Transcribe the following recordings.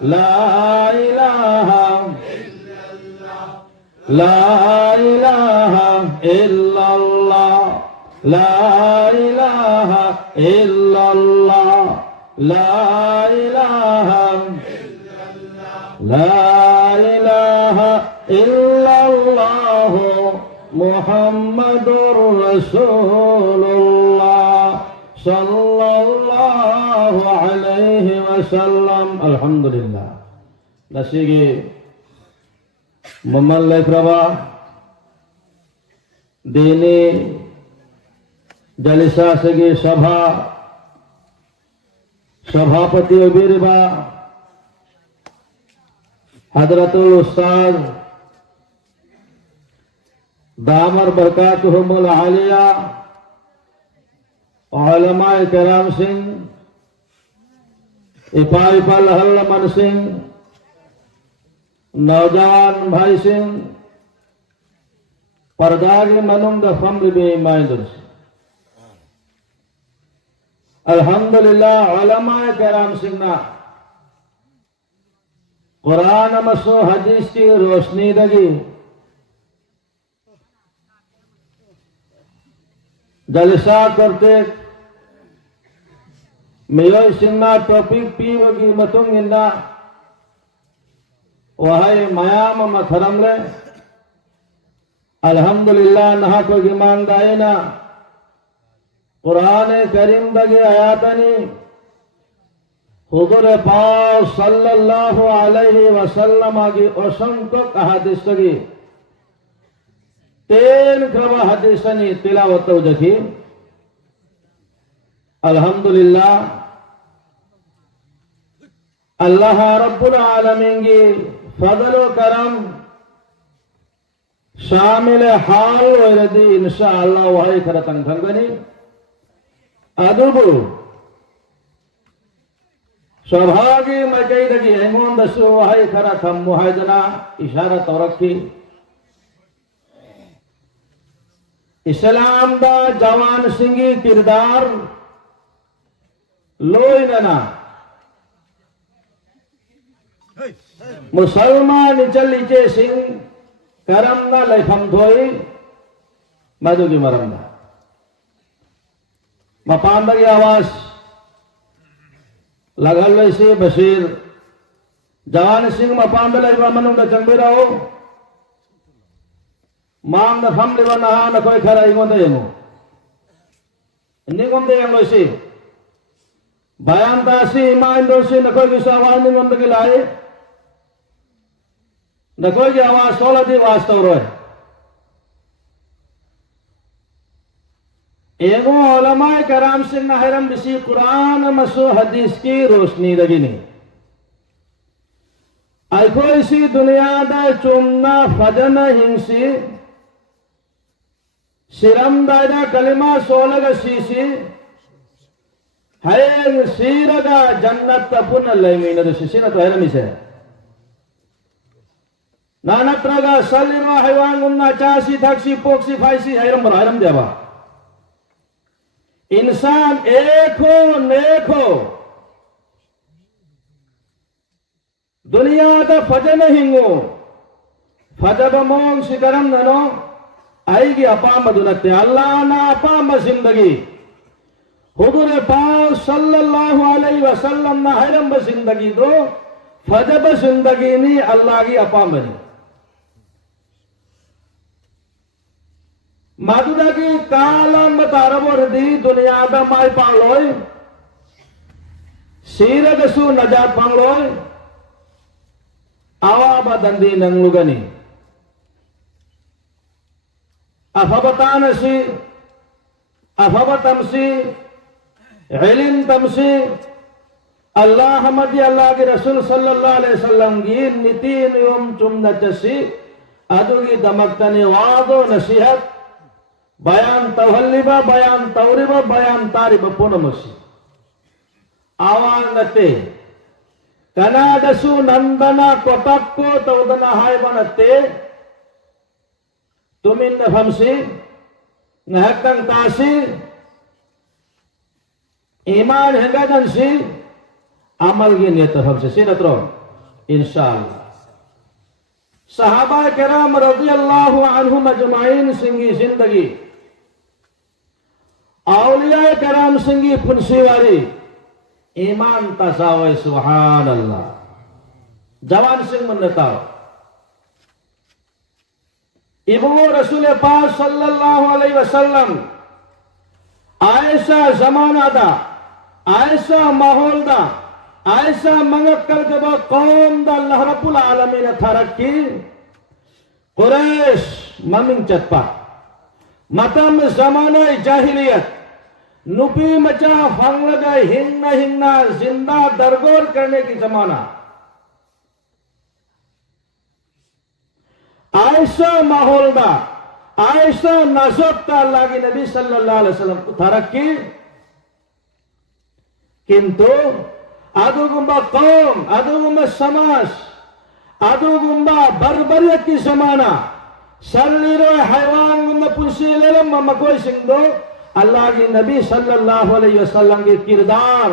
La ilaha, la ilaha illallah, la ilaha illallah, la ilaha, la ilaha illallah, Muhammadur Rasulullah sallallahu alaihi wasallam. Alhamdulillah. Nasigi Mammal Lekraba Dini Jalisa Segi Sabha Sabhapati Ubirba Hadratul Ustaz Damar Barakatuhumul Aliyah Ulama Kiram Singh Ipa Lahallaman Singh Naujawan Bhai Singh Pardagi Manung the family be minders. Alhamdulillah Ulama Kiram Singh na Quran Amaso Hadith ki Roshni dagi Jalsa करते मेरे सिन्ना topic P वगी मतुंग इंदा वहाय मायाम मथरम ले अल्हम्दुलिल्लाह नहा को गिमान दायना कुरान करीम दगे आयातनी हुजूर पाक सल्लल्लाहु अलैहि वसल्लम आगे असंख्य हदीस दगे तेन क्रम हदीसनी तिलावत जखी अल्हम्दुलिल्लाह अल्लाह रब्बुल आलमीन की फजल करम शामिल हाल वरदी इंशाअल्लाह वही खरतन खंगनी अदुबु सौभाग्य मजैदगी हेमोन दसु वही खरतम मुहाजना इशारा तौरखी इस्लाम दा जवान सिंगी किरदार लोईना मुसलमान चलीचे सिंह करम ना लेफम धोई मधु की मरम ना मपांदा की आवाज लगल वैसे बशीर जवान सिंह मपांदा लेवा मनु का चंबेरा हो मांग द फम लेवा ना ना कोई खरा इंगोंदे यमो इंगोंदे यमो सी बयान दासी ईमान दोसी न कोई किसा आवाज इंगोंदे के लाए न कोई की आवाज सोलह दी वास्तव रोए एगो उलमा कराम से नहरम बिसी कुरान मसो हदीस की रोशनी रगिनी आइको इसी दुनिया दा चुमना फजन हिंसी सिरम दादा कलिमा सोलग सीसी हरेंग सीरगा जन्नत पुन लेमीन दसिसी न तो हरमी से नानत्रगा सलिमा हैवान गुन्ना चासी थक्सी पोक्सी फाइसी हैरम बर हैरम देवा इंसान एक हो नेक हो दुनिया दा फजन हिंगो फजब मोंग सिकरम ननो आएगी अपाम दुनते अल्लाह ना अपाम जिंदगी हुजूर पाक सल्लल्लाहु अलैहि वसल्लम ना हैरम जिंदगी दो फजब जिंदगी नी अल्लाह की अपाम बनी मादुदा की कालम तारबोर दी दुनिया दा माई पालोय सीरग सु नजात पालोय आवा बदंदी नंगुगनी अफबतानसी अफबतमसी इल्म तमसी अल्लाह मदी अल्लाह के रसूल सल्लल्लाहु अलैहि वसल्लम की नीति नियम चुमनचसी अदुगी दमकतनी वादो नसीहत बयान तवल्लिबा बयान तौरिबा बयान तारिबा पूर्णमसी आवान नते कनाडसु नंदना कोटक्को तौदना हाय बनते तुमिन नफमसी नहकन कासी ईमान हेंगादनसी अमल की नियत हमसे सिरत्रो इंशाअल्लाह। सहाबा किराम रज़ियल्लाहु अन्हुम अजमाइन सिंगी जिंदगी, औलिया किराम सिंगी फुनसीवारी ईमान तसावे सुभान अल्लाह। जवान सिंह मुन्नता इबो रसूल पाक सल्लल्लाहु अलैहि वसल्लम ऐसा जमाना दा, ऐसा माहौल दा, ऐसा मंगकल जब कौम दा अल्लाह रब्बुल आलमीन थरक्की कुरैश ममिंग चतपा मतम जमाना जाहिलियत नुपी मचा फंग लगा हिन्ना हिन्ना जिंदा दरगोर करने की जमाना, ऐसा माहौल दा, ऐसा नाजुक था अल्लाह के नबी सल्लल्लाहु अलैहि वसल्लम को थरक्की। किंतु अदुगुम्बा कौम, अदुगुम्बा समाज, अदुगुम्बा बर्बरियत की जमाना सरलीरो हैवान गुम्बा पुंसीले मकोई सिंधो अल्लाह के नबी सल्लल्लाहु अलैहि वसल्लम के किरदार,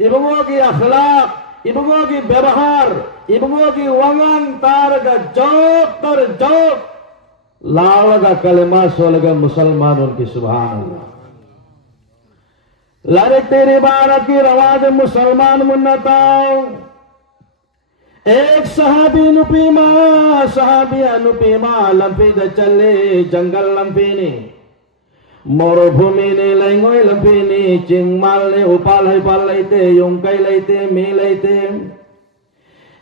इबगो की अखलाक, इबगो की व्यवहार, इबगो की वंगन तार का जोक तर जोक लावगा कलमा सोलगा मुसलमान उनकी सुभान अल्लाह। लरे तेरी बारत की रवाज मुसलमान मुन्नताओ। एक सहाबी नुपीमा, सहाबिया नुपीमा लंपीद चले जंगल लंपीनी, मरुभूमि ने लैंगोय लंपीनी, चिंगमाल ने उपाल है पाल लेते, योंकई लेते, मी लेते।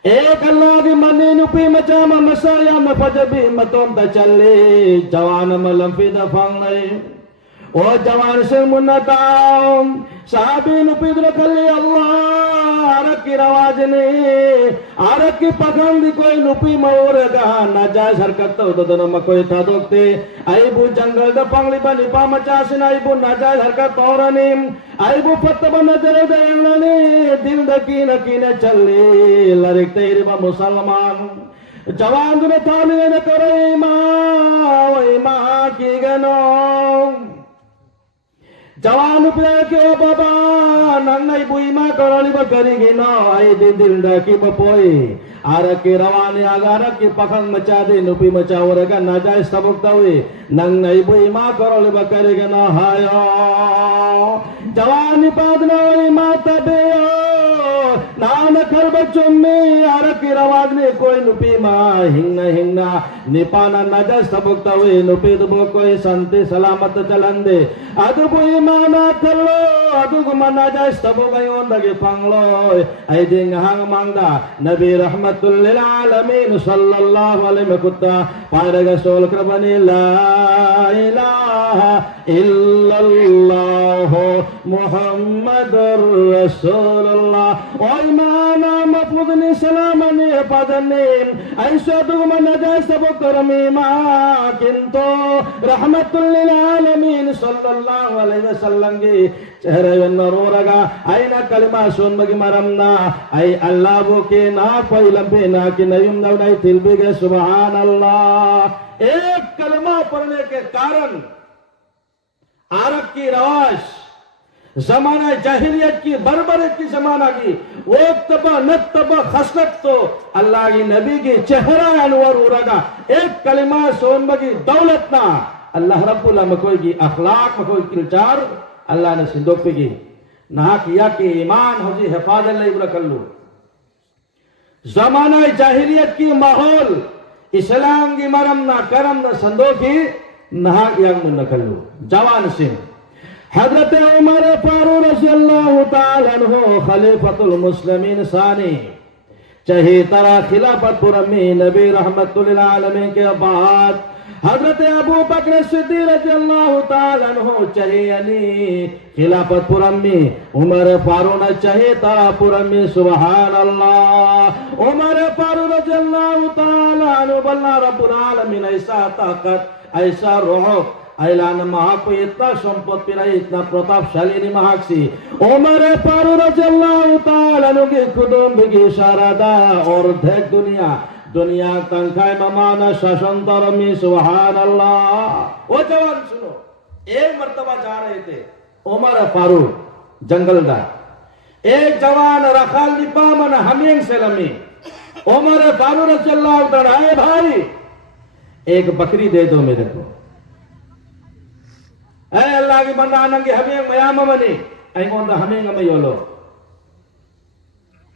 एक अल्लाह की मनी नुपी मचामा मसाया मफजबी मतों ता चले जवान मलंपी दफांग नहीं। ओ जवान से मुन्नताओ साहबी नुपी द्रकली अल्लाह आरक की रवाज ने, आरक की पकंद कोई नुपी मौरगा नाजायज हरकत तो दोनों मकोई था दोगते आईबू जंगल द पंगली बनी पा मचासिन आईबू नाजायज हरकत औरनी आईबू पत्तबा नजर दयलने दिल दकीन कीने चले लरिक तेरे बा मुसलमान जवान दुने ताले न करे माँ की गनो जवान पे के बाबा नंगई बुईमा करली बकरी गिनो आई दिन दिल डकी बपोई आर के रवाने आगार की पखंग मचा दे नुपी मचाओ रेगा नाजाय सबकता हुई नंगई बुईमा करली बकरी गिनो हायो जवानी पादना वाली माता बेयो नान कर बच्चों में आर की रवाज ने कोई नुपी माँ हिंगना हिंगना निपाना नाजाय सबकता हुई नुपी दुबो कोई संति सलामत चलन दे अदुबु इमाना कलो अदुगु मनाजाय सबो गयो नगे पंगलो आई दिन हंग मांगदा नबी रहमतुल लिल आलमीन सल्लल्लाहु अलैहि वसल्लम पारगा सोल करबनी ला इलाहा इल्लल्लाह मुहम्मदुर रसूलुल्लाह ओ इमाना मफुदनी सलामनी पदनी ऐसा दुगु मनाजाय सबो करमी मा किंतु रहमतुल लिल आलमीन सल्लल्लाहु अलैहि वसल्लम की चेहरे नरोरगा आईना कलिमा सुन बगी मरमना आई अल्लाह वो के ना कोई लंबे ना कि नयुम नवनाई तिलबी के सुभान अल्लाह। एक कलिमा पढ़ने के कारण अरब की रवाज जमाना जाहिलियत की बर्बरियत की जमाना की वो तबा न तबा खसलत तो अल्लाह की नबी की चेहरा अनवर उरगा एक कलिमा सोन बगी दौलत ना अल्लाह रब्बुल मकोई की अखलाक मकोई किरचार अल्लाह ने सिंदोक पे की ना किया कि ईमान हो जी हिफाजत ले रखलू जमाना जाहिलियत की माहौल इस्लाम की मरम ना करम ना संदोकी ना यंग नकलू जवान सिंह हजरत उमर फारूक रज़ियल्लाहु ताला अन्हु खलीफतुल मुस्लिमीन सानी चाहे तरा खिलाफत पुरमी नबी रहमतुल लिल आलमीन के बाद हजरत अबू बकर सिद्दीक रज़ियल्लाहु ताला अन्हु चाहे अली खिलाफत पुरमी उमर फारूक चाहे तरा पुरमी सुभान अल्लाह उमर फारूक रज़ियल्लाहु ताला अन्हु बल्ला रब्बुल आलमीन ऐसा ताकत ऐसा रोह ऐलान महाको इतना संपत्ति रही इतना प्रतापशाली नि महाक्सी उमर फारूक रज़ियल्लाहु ताला अन्हु की कुदुम की शारदा और देख दुनिया दुनिया तंखाय ममाना शासन तरमी सुभान अल्लाह। वो जवान सुनो एक मर्तबा जा रहे थे उमर फारूक जंगल दा एक जवान रखाल निपा मन हमें से लमी उमर फारूक रज़ियल्लाहु ताला है भाई एक बकरी दे दो मेरे को ऐ अल्लाह की बंदा नंगे हमें मयाम मनी ऐंगोंदा हमें में योलो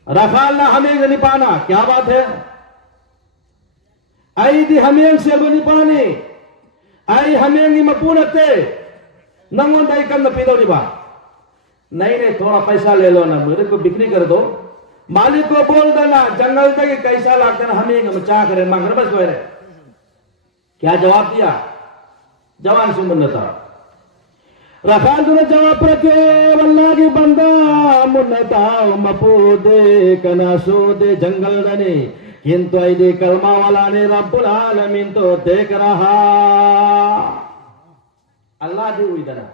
रखालना हमें नहीं पाना क्या बात है आई दी हमें से नहीं पानी आई हमें नहीं मपूनते नंगों दाई करना पीदो रिबा नहीं नहीं थोड़ा पैसा ले लो ना मेरे को बिक्री कर दो मालिक को बोल देना जंगल तक कैसा लागता ना हमें मचा करे मांग बस रहे क्या जवाब दिया जवान से मुन्नता रखाल तुने जवाब रखे अल्लाह की बंदा मुन्नता मपूदे कनासो दे जंगल दने किंतु ऐदे कलमा वाला ने रब्बुल आलमीन तो देख रहा अल्लाह दी हुई दना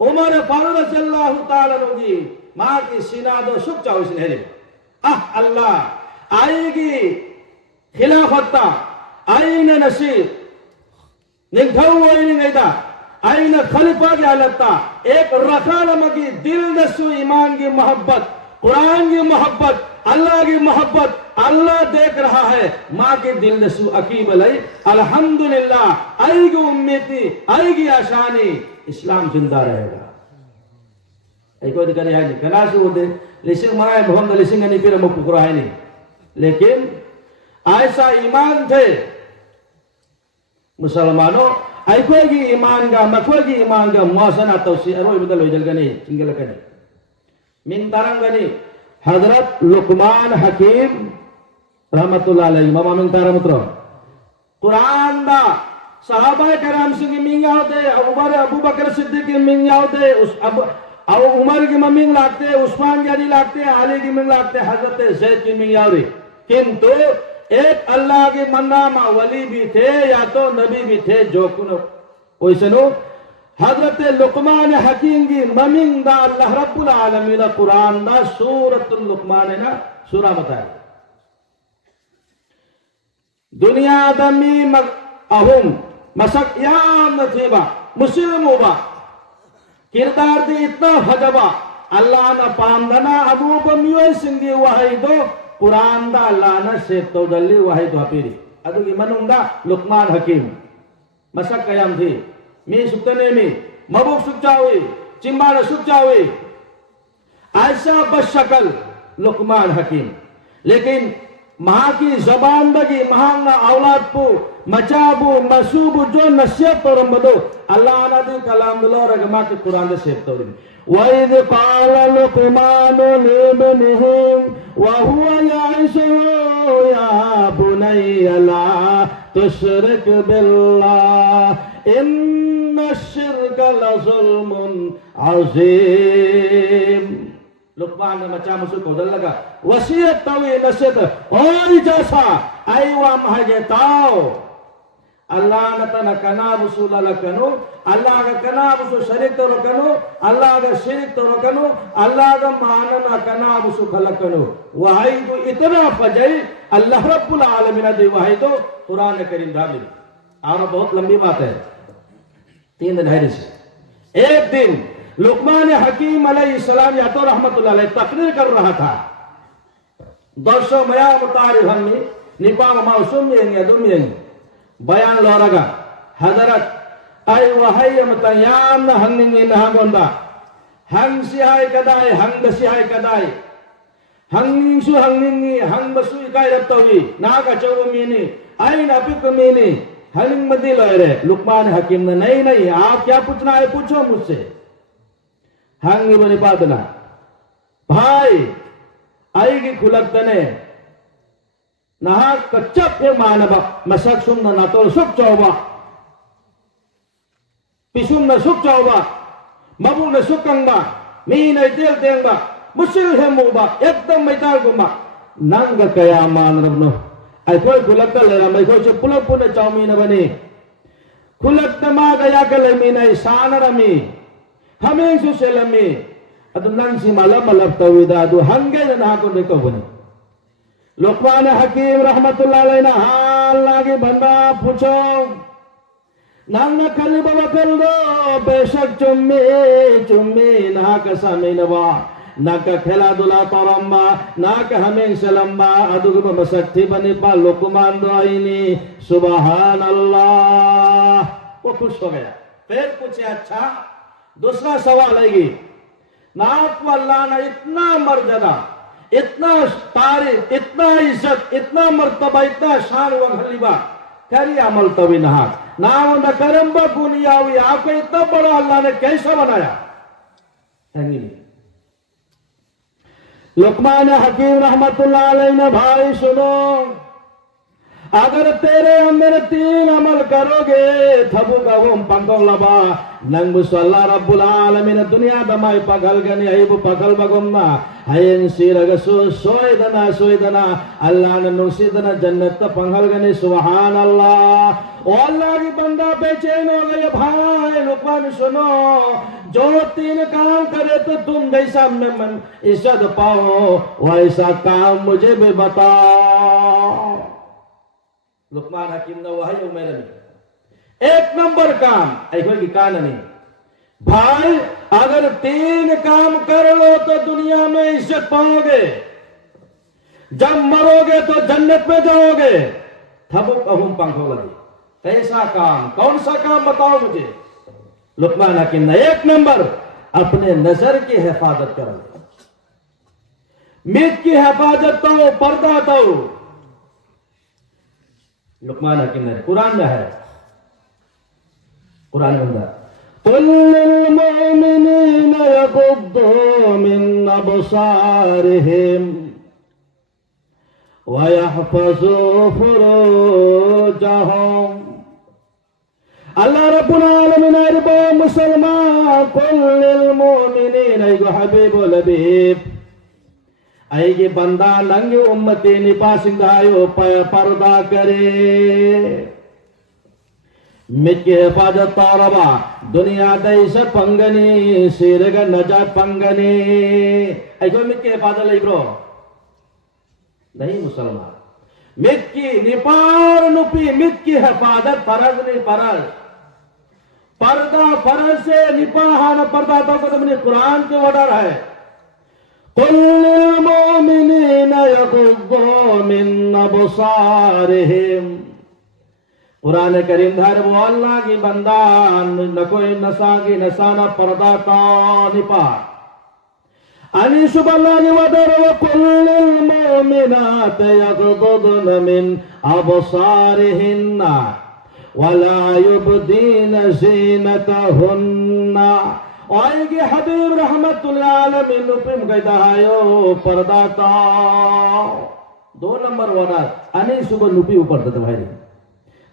उमर फारूक रज़ियल्लाहु ताला की मां की सीना दो सुख जाओ इसने अल्लाह आएगी खिलाफत आईने नसीब निगधव आईने गईदा आईने खलीफा की हालत एक रखाल मगी दिल नसु ईमान की मोहब्बत कुरान की मोहब्बत अल्लाह की मोहब्बत अल्लाह देख रहा है माँ के दिल नसु अकीब अलई अल्हम्दुलिल्लाह आएगी उम्मीद आएगी आसानी इस्लाम जिंदा रहेगा एक बार कहने है नहीं कना से होते लिसिंग मराए बहुत लिसिंग नहीं फिर मुक्त करा है नहीं लेकिन ऐसा ईमान थे मुसलमानों ऐकोई की ईमान का मखोई की ईमान का मौसना तौसी अरोई बदल हो जल गनी चिंगल कनी मिन तरंग गनी हजरत लुकमान हकीम रहमतुल्लाह अलैहि मामा मिन तारा मुत्रो कुरान दा सहाबा कराम सिंह मिंगा होते उमर अबू बकर सिद्दीक मिंगा होते उस अब उमर की मिंग लागते उस्मान की अली लागते अली की मिंग लागते हजरत ज़ैद की मिंग यावरी किंतु एक अल्लाह के मन्नामा वली भी थे या तो नबी भी थे जो कुनो ओइसनो हजरत लुकमान हकीम की ममिंग दा अल्लाह रब्बुल आलमीन कुरान दा सूरतुल लुकमान है ना सूरा बताया दुनिया दमी अहुम मसक याम नथीबा मुस्लिम होबा किरदार दी इतना हजबा अल्लाह न पामदना अदूब मियोय सिंगी वही दो कुरान दा अल्लाह न शेख तो दल्ली वही दो हपीरी अदु की मनुंगा लुकमान हकीम मसक कयाम थी मी सुक्तने मी मबूक सुक्चावी चिंबाड़ सुक्चावी ऐसा बशकल लुकमान हकीम लेकिन माँ की जबान बगी महांगा औलाद पु मचाबु मसूबु जो नसीहत तोरम बदो अल्लाह नदी कलाम दलो रगमा के कुरान दे शेख तोरिम वइद काल लुकमान लिबनिहि व हुवा याइशु या बुनैया ला तुशरिक बिल्लाह इन्न शिर्क लज़ुल्मुन अज़ीम लुकमान ने मचा मुसु कोदल लगा वसीयत तवे नसीहत और जैसा आईवा महगे ताओ अल्लाह न तना कना बुसुला लकनो अल्लाह का कना बुसु शरीक तो रकनो अल्लाह का शिरक तो रकनो अल्लाह का मानना कना बुसु खलकनो वही तो इतना फजई अल्लाह रब्बुल आलमीन दे वही तो कुरान करीम धामी और बहुत लंबी बात है 3 दिन है से एक दिन लुकमान हकीम अलैहिस्सलाम या तो रहमतुल्लाह अलैह तकरीर कर रहा था दर्शो मया मुतारिफ हम्मी निपा मौसुम ये दुनिया बयान लोरगा हजरत आई वहय मतयाम हंगिंगी नहागोंदा हंग सिहाय कदाय हंग सिहाय कदाय हंगिंगसु हंगिंगी हंग बसु इकाय रत्तोगी नागा चौव मीनी आई नापिक मीनी हंगिंग मदी लोरे लुकमान हकीम ने नहीं आप क्या पूछना है पूछो मुझसे हंगी बनी पादना भाई आई की खुलक तने नहा कच्चा फिर मानबा मसक सुम न तो सुख चौबा पिसुम न सुख चौबा मबू न सुख कंबा मी न तेल तेंबा मुसिल है मुबा एकदम मैताल गुमा नंग कया मान रबनो आई कोई खुलक ले रा मैं कोई पुलक पुने चाउमी न बनी खुलक तमा गया कले मी नहीं सान रमी हमें सुसेलमी अदु नंसी मलब मलब तविदा अदु हंगे ना को देखो बनी लुकमान हकीम रहमतुल्लाह अलैह हाल लागे बंदा पूछो नंग न कल बकल दो बेशक चुम्मे ना कसमे नवा naka khela dula toramba naka haming salamba adugu masakti bani pa Luqman do ini subhanallah वो खुश हो गया फिर पूछे अच्छा दूसरा सवाल आएगी ना आपको अल्लाह ने इतना मर्यादा इतना तारीफ इतना इज्जत इतना मर्तबा इतना शान व खलीबा करी अमल तभी नहा ना वो करम बुनिया हुई आपको इतना बड़ा अल्लाह ने कैसा बनाया लुकमान हकीम रहमतुल्लाह अलैह ने भाई सुनो अगर तेरे अंदर 3 अमल करोगे थबुका हम पंगों लबा नंग मुसल्ला रब्बुल आलमीन दुनिया दमाई पगल गने आइबु पगल बगुम्मा हयन सिरग सोइदना अल्लाह ने नुसीदना जन्नत पंगल गने सुभान अल्लाह ओ अल्लाह की बंदा बेचैन हो गए भाई लुकमान सुनो जो 3 काम करे तो तुम जैसा मन इज्जत पाओ वैसा काम मुझे भी बताओ लुकमान हकीम ने वही उम्र में 1 नंबर काम ऐसा की कान नहीं भाई अगर 3 काम कर लो तो दुनिया में इज्जत पाओगे जब मरोगे तो जन्नत में जाओगे थबुक अहुम पंखों लगी कैसा काम कौन सा काम बताओ मुझे लुकमान हकीम ने 1 नंबर अपने नजर की हिफाजत करो मीत की हिफाजत तो पर्दा तो लुकमान हकीम ने कुरान में है कुरान में कुल लिलमुमिनीन यग़ुद्दू मिन अबसारिहिम व यहफ़ज़ू फ़ुरूजहुम अल्लाह रब्बुल आलमीन अरबो मुसलमान कुल लिलमुमिनीन ऐगो हबीबुल हबीब आएगी बंदा नंगे उम्मती निपासिंगायो पर्दा करे मिक्की हिफाजत तौरबा दुनिया दैसे पंगनी सिरग नजात पंगनी ऐगो मिक्की हिफाजत ले ब्रो नहीं मुसलमान मिक्की निपार नुपी मिक्की हिफाजत फर्ज नहीं फर्ज पर्दा फर्ज से निपाहा न पर्दा तो तुमने कुरान के ऑर्डर है कुल लिलमुमिनीन यग़ुद्दू मिन अबसारिहिम कुरान करीम धर वो अल्लाह की बंदा न कोई नसागी नसाना पर्दा का निपा अनिशुब अल्लाह की वदर व कुल लिलमुमिनात यग़ुद्दुन मिन अबसारिहिन्ना वला युबदीन ज़ीनतहुन्ना आएगी हबीब रहमतुल्लाह अलैहि नुपिम कहता है पर्दा तो 2 नंबर वाला अने सुबह नुपी ऊपर देते भाई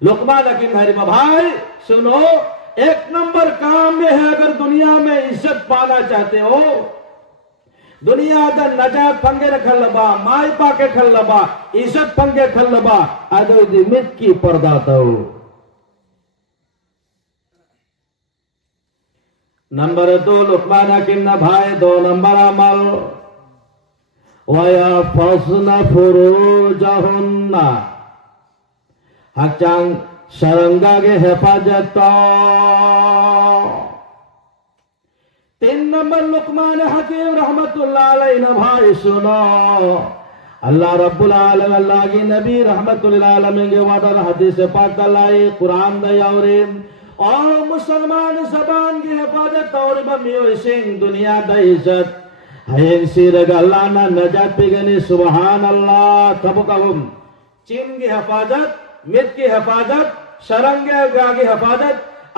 लुकमान हकीम भाई सुनो 1 नंबर काम में है अगर दुनिया में इज्जत पाना चाहते हो दुनिया का नजात पंगे रखल लबा माई पाके खल लबा इज्जत पंगे खल लबा अदो दिमित की पर्दा तो नंबर 2 लुकमान हकीम ना भाई 2 नंबर अमल वयहफ़ज़्न फ़ुरूजहुन्ना हक़ांग शरंगा के हिफाजत 3 नंबर लुकमान हकीम रहमतुल्लाह अलैहि ना भाई सुनो अल्लाह रब्बुल आलमीन अल्लाह की नबी रहमतुल्लाह अलैहि के वादा हदीस पाक लाई कुरान दयावरे और मुसलमान जबान की हिफाजत और बमियो सिंह दुनिया दा इज्जत हयन सिरग अल्लाह ना नजात पिगने सुभान अल्लाह तबकहुम चिन की हिफाजत मित की हिफाजत शरंगे गा की हिफाजत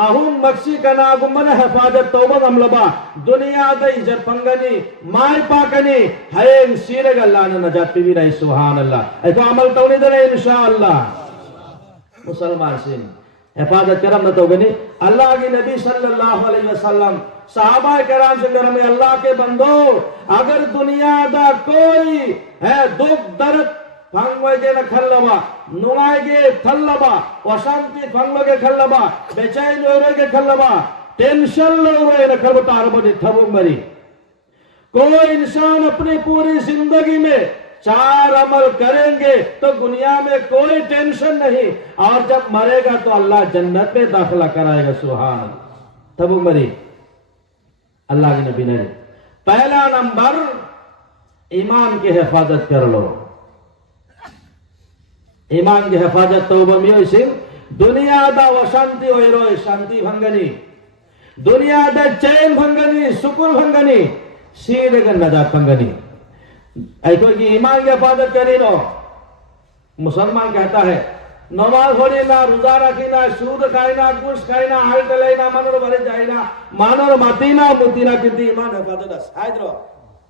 अहुम मक्सी का नागुमन हिफाजत तौबा अमलबा दुनिया दा इज्जत पंगनी माय पाकनी हयन सिरग अल्लाह ना नजात पिगने सुभान अल्लाह ऐ तो अमल तौनी दे इंशाअल्लाह मुसलमान सिंह हिफाजत करम न तो गनी अल्लाह की नबी सल्लल्लाहु अलैहि वसल्लम सहाबा कराम से घर में अल्लाह के बंदो अगर दुनिया दा कोई है दुख दर्द फंगवे न खल्लबा नुआगे खल्लबा अशांति फंगवे खल्लबा बेचैन होरे खल्लबा टेंशन लोरे न खल्बता अरबदी थबुक मरी कोई इंसान अपनी पूरी जिंदगी में 4 अमल करेंगे तो दुनिया में कोई टेंशन नहीं और जब मरेगा तो अल्लाह जन्नत में दाखिला कराएगा सुभान तब मरी अल्लाह के नबी ने पहला नंबर ईमान की हिफाजत कर लो। ईमान की हिफाजत तो बमियो सिंह दुनिया दा वशांति ओइरो शांति भंगनी, दुनिया दा चैन भंगनी, सुकून भंगनी, सीधे का नजात भंगनी। ऐको की ईमान की हिफाजत करी नो। मुसलमान कहता है नमाज पढ़ी ना, रोजा रखी ना, सूद खाई ना, घूस खाई ना, हाल चलाई ना, मानोर भरे जाए ना, मानोर माती ना, मुती ना, किंतु ईमान हिफाजत आयत रो।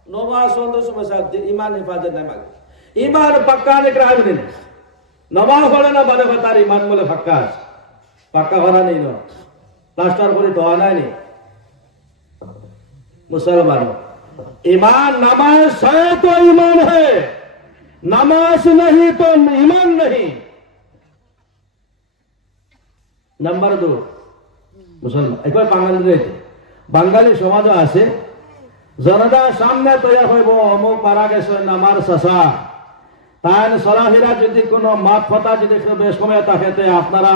नमाज सोंदो सुमसा ईमान हिफाजत नहीं मांगे। ईमान पक्का ने कराए नहीं। नमाज पढ़े ना बने बता ईमान बोले पक्का पक्का होना नहीं नो। प्लास्टर पूरी तो आना नहीं। मुसलमानों ईमान नमाज है तो ईमान है, नमाज नहीं तो ईमान नहीं। नंबर 2 मुसलमान एक बांगाली समाज আছে জনতা সামনে তৈরি হইব অমুক মারা গেছে নামার চাষা তাই চলাফেরা যদি কোনো মাপ ফতা যদি সময় থাকে আপনারা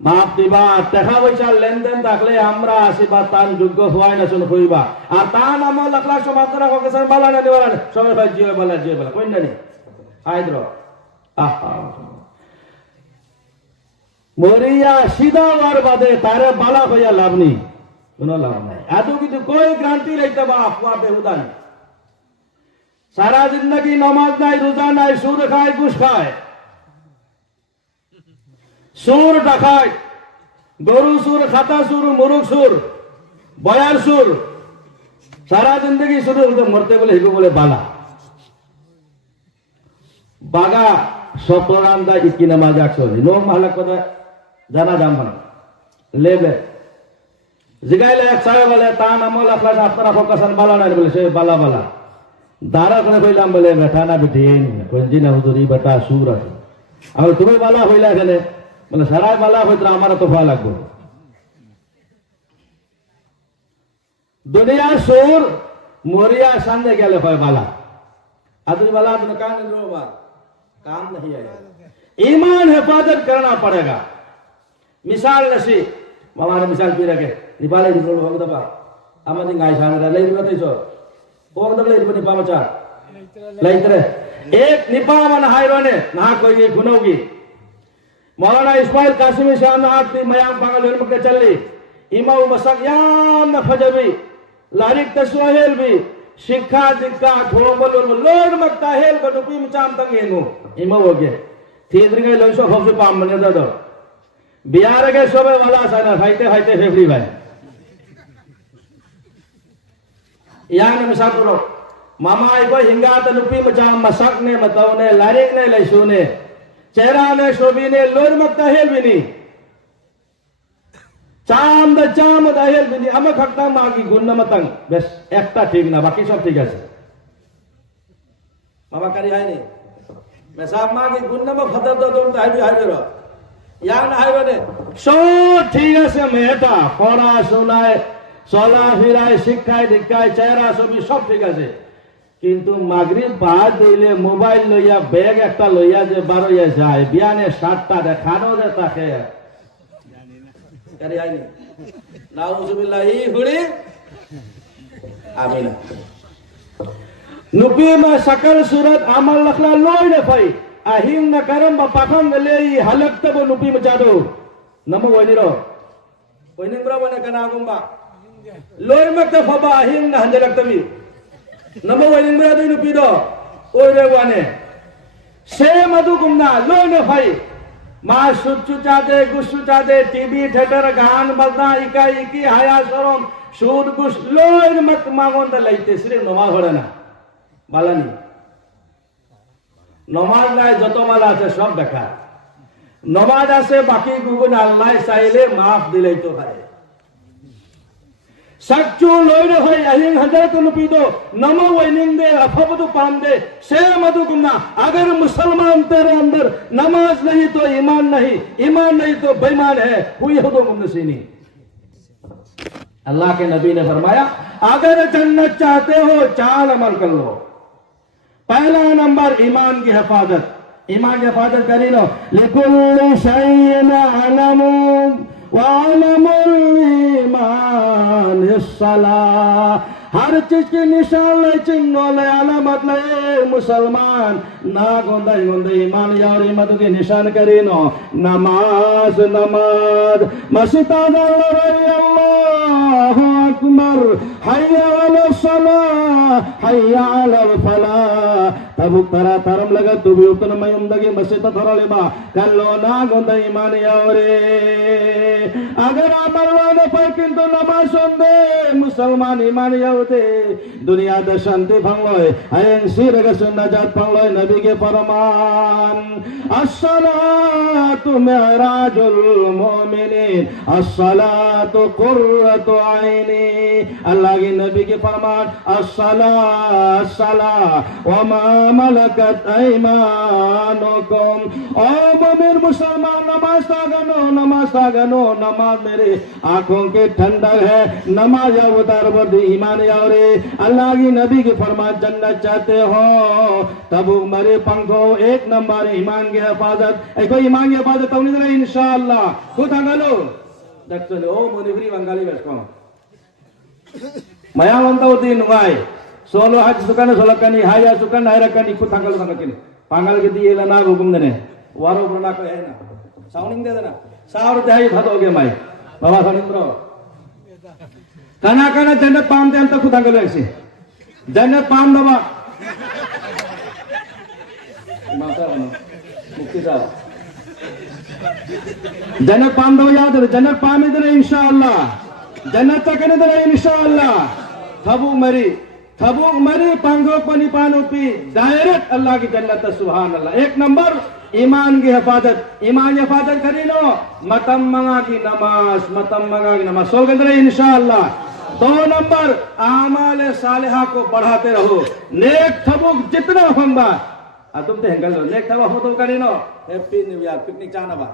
মাপ দিবা, টাকা পয়সা লেনদেন থাকলে আমরা আসি বা তার যোগ্য হওয়াই না শুনে হইবা। আর তা নাম লাখ লাখ সব আপনারা ককেছেন বালা না দিবা সবাই ভাই জিও বলা কই না নি আইদ্র আহা মরিয়া সিধা হওয়ার বাদে তারে বালা হইয়া লাভ নেই, কোনো লাভ নাই। এত কিছু কই গ্রান্টি রইতে বা আফওয়া বেহুদা নেই। সারা জিন্দগি নামাজ নাই, রোজা নাই, সুদ খায়, ঘুষ খায়, সুর ডাকায়, গরু সুর, খাতা সুর, মুরুখ সুর, বয়ার সুর, সারা জিন্দগি শুধু মরতে বলে হিগু বলে বালা বাগা সব প্রণাম দা ইকি নামাজ একশোলি লোক মাহলা কথা জানা যাম না লেবে জিগাইলে এক সাহেব বলে তা নামল আপনার আপনারা ফোকাসান বালা নাই বলে সে বালা বালা দাঁড়া করে কইলাম বলে বেঠা না বেঠি কঞ্জি না হুজুরি বেটা সুর আছে আমার তুমি বালা হইলা এখানে বলে সারাই বালা হইতো আমার তো ভয় লাগবে। दुनिया सुर मोरिया सामने गए হয় बाला आदमी बाला आदमी काम नहीं आएगा। ईमान हिफाजत करना पड़ेगा। मिसाल नसी हमारे मिसाल पी रखे निपाले निपल हो दबा आमादी गाय सामने ले रते छो हो दबले निपा मचा लाइतरे एक निपा मन हाइरोने ना कोई गुनोगी मौलाना इस्माइल कासिमी शाह ना आती मयाम पागल के चली इमाम मसक याम न फजबी लारिक तस्वाहेल भी शिक्षा दिक्का थोड़ो बोलो लोड मक्ता हेल बडुपी मचाम तंगेनु इमा हो गए थीद्र के लोसो फफे पाम मने दो बिहार के सोबे वाला साना फाइते फाइते फेफड़ी भाई यान मिसाल करो मामा को हिंगा तनुपी मचाम मसक ने मतौ ने लारिक ने लैसु ने चेहरा ने शोभी ने लोड मक्ता हेल भी नहीं চাম দাহেল বিনি আমি খাকতাম মাগি গুন্না মাতাং বেশ একটা ঠিক না বাকি সব ঠিক আছে মামা কারি হয়নি মেসাব মাগি গুন্না মা ফাদার দো তুমি হাইবি হাইবে র ইয়া না হাইবে নে সব ঠিক আছে মেয়েটা পড়াশোনায় চলাফেরায় শিক্ষায় দীক্ষায় চেহারা ছবি সব ঠিক আছে কিন্তু মাগরিব বাদ দিলে মোবাইল লইয়া ব্যাগ একটা লইয়া যে বারোয়া যায় বিয়ানে 7টা দেখানো যে তাকে करी आई नहीं नाउजुबिल्लाहि हुड़ी आमीन नुपी में सकल सूरत अमल लखला लोई ने भाई अहिंग न करम पाखंग ले हलक तब नुपी में जादो नमो वनी रो वनी ब्रा वने कना गुंबा लोई में त फबा अहिंग न हंजलक तबी नमो वनी ब्रा दो नुपी दो ओय रे वाने से मधु गुंना लोई ने भाई माँ सुचु चादे गुस्सु चादे टीवी थिएटर गान बजना इका इकी हाया शरम सूद गुस लोन मत मांगोन त लइते सिर्फ नमाज पढ़े ना बालानी नमाज নাই যত মাল আছে সব বেকার নমাজ আছে বাকি গুগুন আল্লাহ চাইলে মাফ দিলেই তো পারে सच्चू लोड है अहिंग हजरत नुपीदो नमो वैनिंग दे अफबदु पाम दे शेर मधु गुमना अगर मुसलमान तेरे अंदर नमाज नहीं तो ईमान नहीं तो बेईमान है हुई हो दो मुनसीनी। अल्लाह के नबी ने फरमाया अगर जन्नत चाहते हो 4 अमल कर लो। पहला नंबर ईमान की हिफाजत करी लो लिकुल्लि शैइन अलमु वालमुल ईमान सलाह हर चीज की निशान ले चिन्ह ले alamat ले मुसलमान ना गोंदाई गोंदाई ईमान यावरी मधु की निशान करीनो नमाज नमाज मस्जिद अल्लाहु Akbar hayya ala salah hayya ala falah tabuk tara taram laga tubi utna mayum dagi masjid thara leba kallo na gonda iman yaure agar amal wala par kintu namaz sonde musalman iman yaude dunia da shanti phangloy ayen siraga sunnajat phangloy nabi ke faraman as-salatu mi'rajul mu'minin as-salatu qurratu aini Allah के नबी के फरमान अस्सला व मा मलकत ऐमानुकुम ओ मोमिन मुसलमान नमाज तागनो नमाज मेरे आंखों के ठंडक है नमाज या उतार वर्दी ईमान यावरे अल्लाह की नबी के फरमान जन्नत चाहते हो तब मरे पंखो एक नंबर ईमान की हिफाजत कोई ईमान की हिफाजत तो नहीं इंशाअल्लाह खुद अंगलो दक्षले ओ मुनिफ्री Bengali बेसको Mayang lontau di nungai, solo haji sukan solakani, haya sukan hairakan ikut tanggal kini. Tanggal gitu ye lana hukum dene. Waro berna ko hai na. Sounding de dena. Sound de hai bhato ge mai. Baba Sanindro. Kana jannat pam de anta ku tanggal aisi. Jannat pam daba. Mata bano. Mukti sa. Jannat pam daba yaad hai. Jannat pam idare insyaallah. जन्नत तक ने दे इंशाअल्लाह थबुक मरी पांगो पनी पानोपी direct अल्लाह की जन्नत सुभान अल्लाह एक नंबर ईमान की हिफाजत करी लो मतम मंगा की नमाज सोल के अंदर इंशाअल्लाह 2 नंबर आमाल सालिहा को बढ़ाते रहो नेक थबुक जितना होंबा तुम ते हेंगल लो नेक थबुक हो तो करी नो हैप्पी न्यू ईयर पिकनिक जाना बा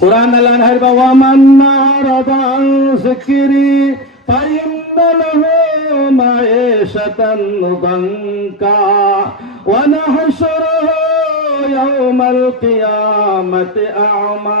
कुरान अल्लाह ने हरबा व मन रदान ज़िक्री फइन्न लहु माइशतन दंका व नहशुरुहु यौमल क़ियामति अअमा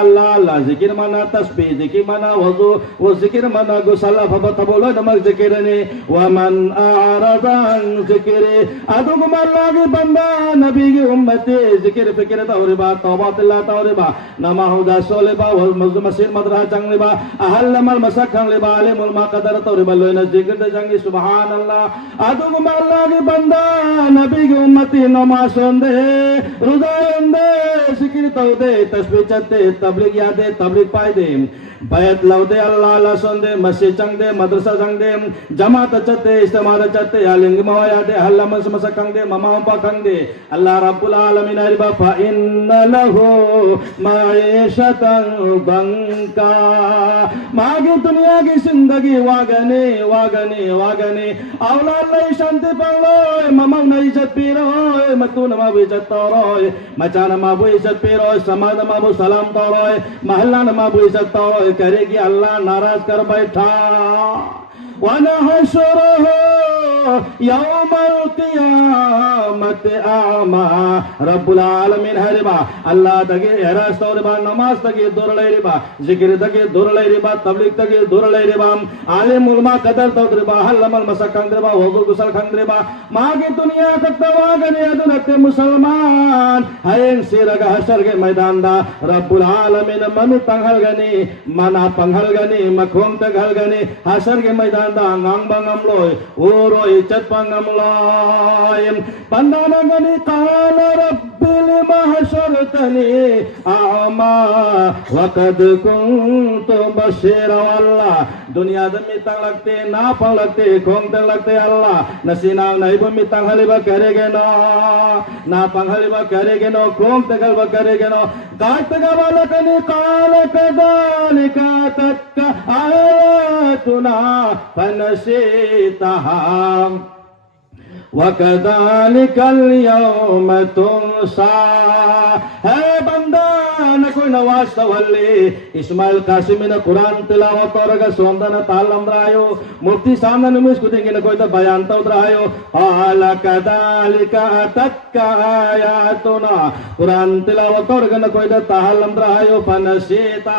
अल्लाह जिक्र माना तस्बीह जिक्र माना वज़ू वो जिक्र माना गुसल बोलो नमक जिक्र ने वमन आरदा जिक्र अदुम अल्लाह के बंदा नबी की उम्मती जिक्र फिक्र तौरिबा तौबा तिल्ला तौरिबा नमा हुदा सोलेबा वल मस्जिद मदरसा चंगलेबा अहल नमल मसक खंगलेबा अलिमुल मा कदर तौरिबा लोना जिक्र ते जंगी सुभान अल्लाह अदुम अल्लाह के बंदा नबी की उम्मती नमाज सोंदे रोजा रोंदे जिक्र तौदे तस्बीह चते तबलीग यादे तबलीग पाइदे bayat laude Allah la sonde masjid changde madrasa changde jamaat chate istimal chate aling mawaya de halla mas masakangde mama pa kangde Allah rabbul alamin ariba fa inna lahu ma'ishatan banka mage दुनिया की जिंदगी वागने औलाद नहीं शांति पालो mama नहीं इज्जत पीरो मतू नमा इज्जत तोरो मचा नमा इज्जत पीरो समाज नमा सलाम तोरो महल्ला नमा इज्जत तोरो करेगी अल्लाह नाराज कर बैठा वनहशुरुहु यौमल क़ियामति अअमा रब्बुल आलमीन हरिबा अल्लाह तगे एरास तौरिबा नमाज तगे दुरलैरिबा जिक्र तगे दुरलैरिबा तबलीग तगे दुरलैरिबा आलिम उलमा कदर तौरिबा हलमल मसकंद्रिबा वज़ू गुसल खंद्रिबा मागे दुनिया कतवा गने अदनते मुसलमान हयन सिरगा हशर के मैदान दा रब्बुल आलमीन मनु तंगल गने मना पंगल गने मखोम तगल गने हशर के मैदान ngang bangam loy uro ichat pangam loy pandana gani qala rabbi lima hashartani वजदनी आमा वक़द कुन्तु बशीरा अल्लाह दुनिया द मितां लगते ना पं लगते खोंग तंग लगते अल्लाह नसीना नाइबो मितां हलिबा करेगे ना पं हलिबा करेगे नो खोंग तगलबा करेगे नो कातगवलकनि काल कदालिका तक्का आयातुना फनसीतहा वकदालिकल यौम तुंसा है बंदा न कोई नवाज सवल्ले इस्माइल कासिमी ने कुरान तिलावत और का सोंदन तालम रायो मुफ्ती सामने नुमिस कुदेंगे न कोई तो बयान तो रायो आला कदालिका तक्का आयातुना कुरान तिलावत और का न कोई तो तालम रायो फनसीता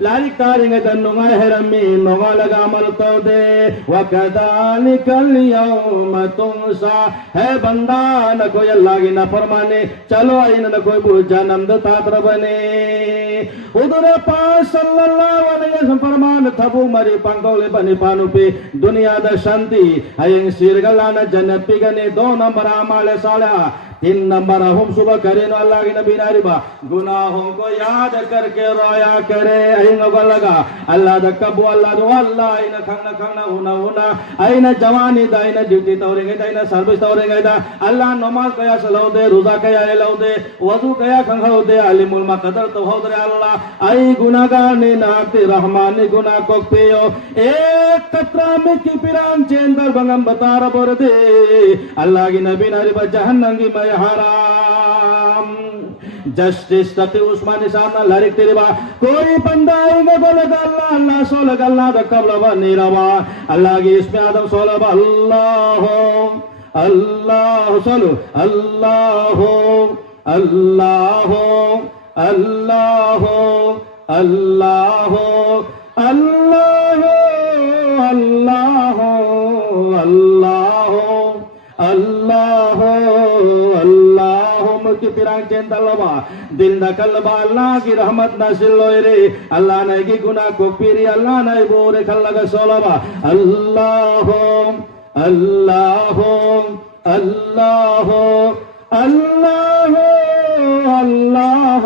लारिक तारिंगे दन्नुंगा हेरमी नोगा लगा अमल तो दे वकदालिकल यौम तुंसा है बंदा न कोई अल्लाह की नाफरमानी चलो आइन न कोई बुझा नंद तात्र बने उधर पास सल्लल्लाहु अलैहि वसल्लम फरमान थबु मरी पंगोले बनी पानु पे दुनिया द शांति आयंग सिरगला न जन्नत पिगने 2 नंबर अमाल साला 3 नंबर हम सुबह करे नो अल्लाह की नबी नारिबा गुनाहों को याद करके रोया करे आयंग लगा अल्लाह द कबु अल्लाह दो अल्लाह इन खंगना होना आइन जवानी दाइन ड्यूटी तौरेंगे दाइन सर्विस तौरेंगे दा अल्लाह नमाज कया सलाउ दे रोजा कया एलाउ दे वजू कया खंगाउ दे अलिमुल मा कदर तो हो दे अल्लाह आई गुनाहगार ने नाते रहमान ने गुनाह को पेयो एक कतरा में की पिरान चेंदर बंगम बता रबर दे अल्लाह की नबी नारिबा जहन्नम की मैं हराम जस्टिस तते उस्मानी सामना लारिक तेरे बा कोई बंदा आएगा बोलेगा अल्लाह अल्लाह सोलग अल्लाह द कबलवा नीरवा अल्लाह की इसमें आदम सोलबा अल्लाह अल्लाह सोलो अल्लाह अल्लाह अल्लाह अल्लाह अल्लाह अल्लाह अल्लाह अल्लाह अल्लाह मुझे पिरांग चेंदलवा दिल न कलबा अल्लाह की रहमत नासिल लोयरे अल्लाह ने की गुनाह को पीरी अल्लाह ने बोरे खल्लगा सोलबा अल्लाह अल्लाह अल्लाह अल्लाह अल्लाह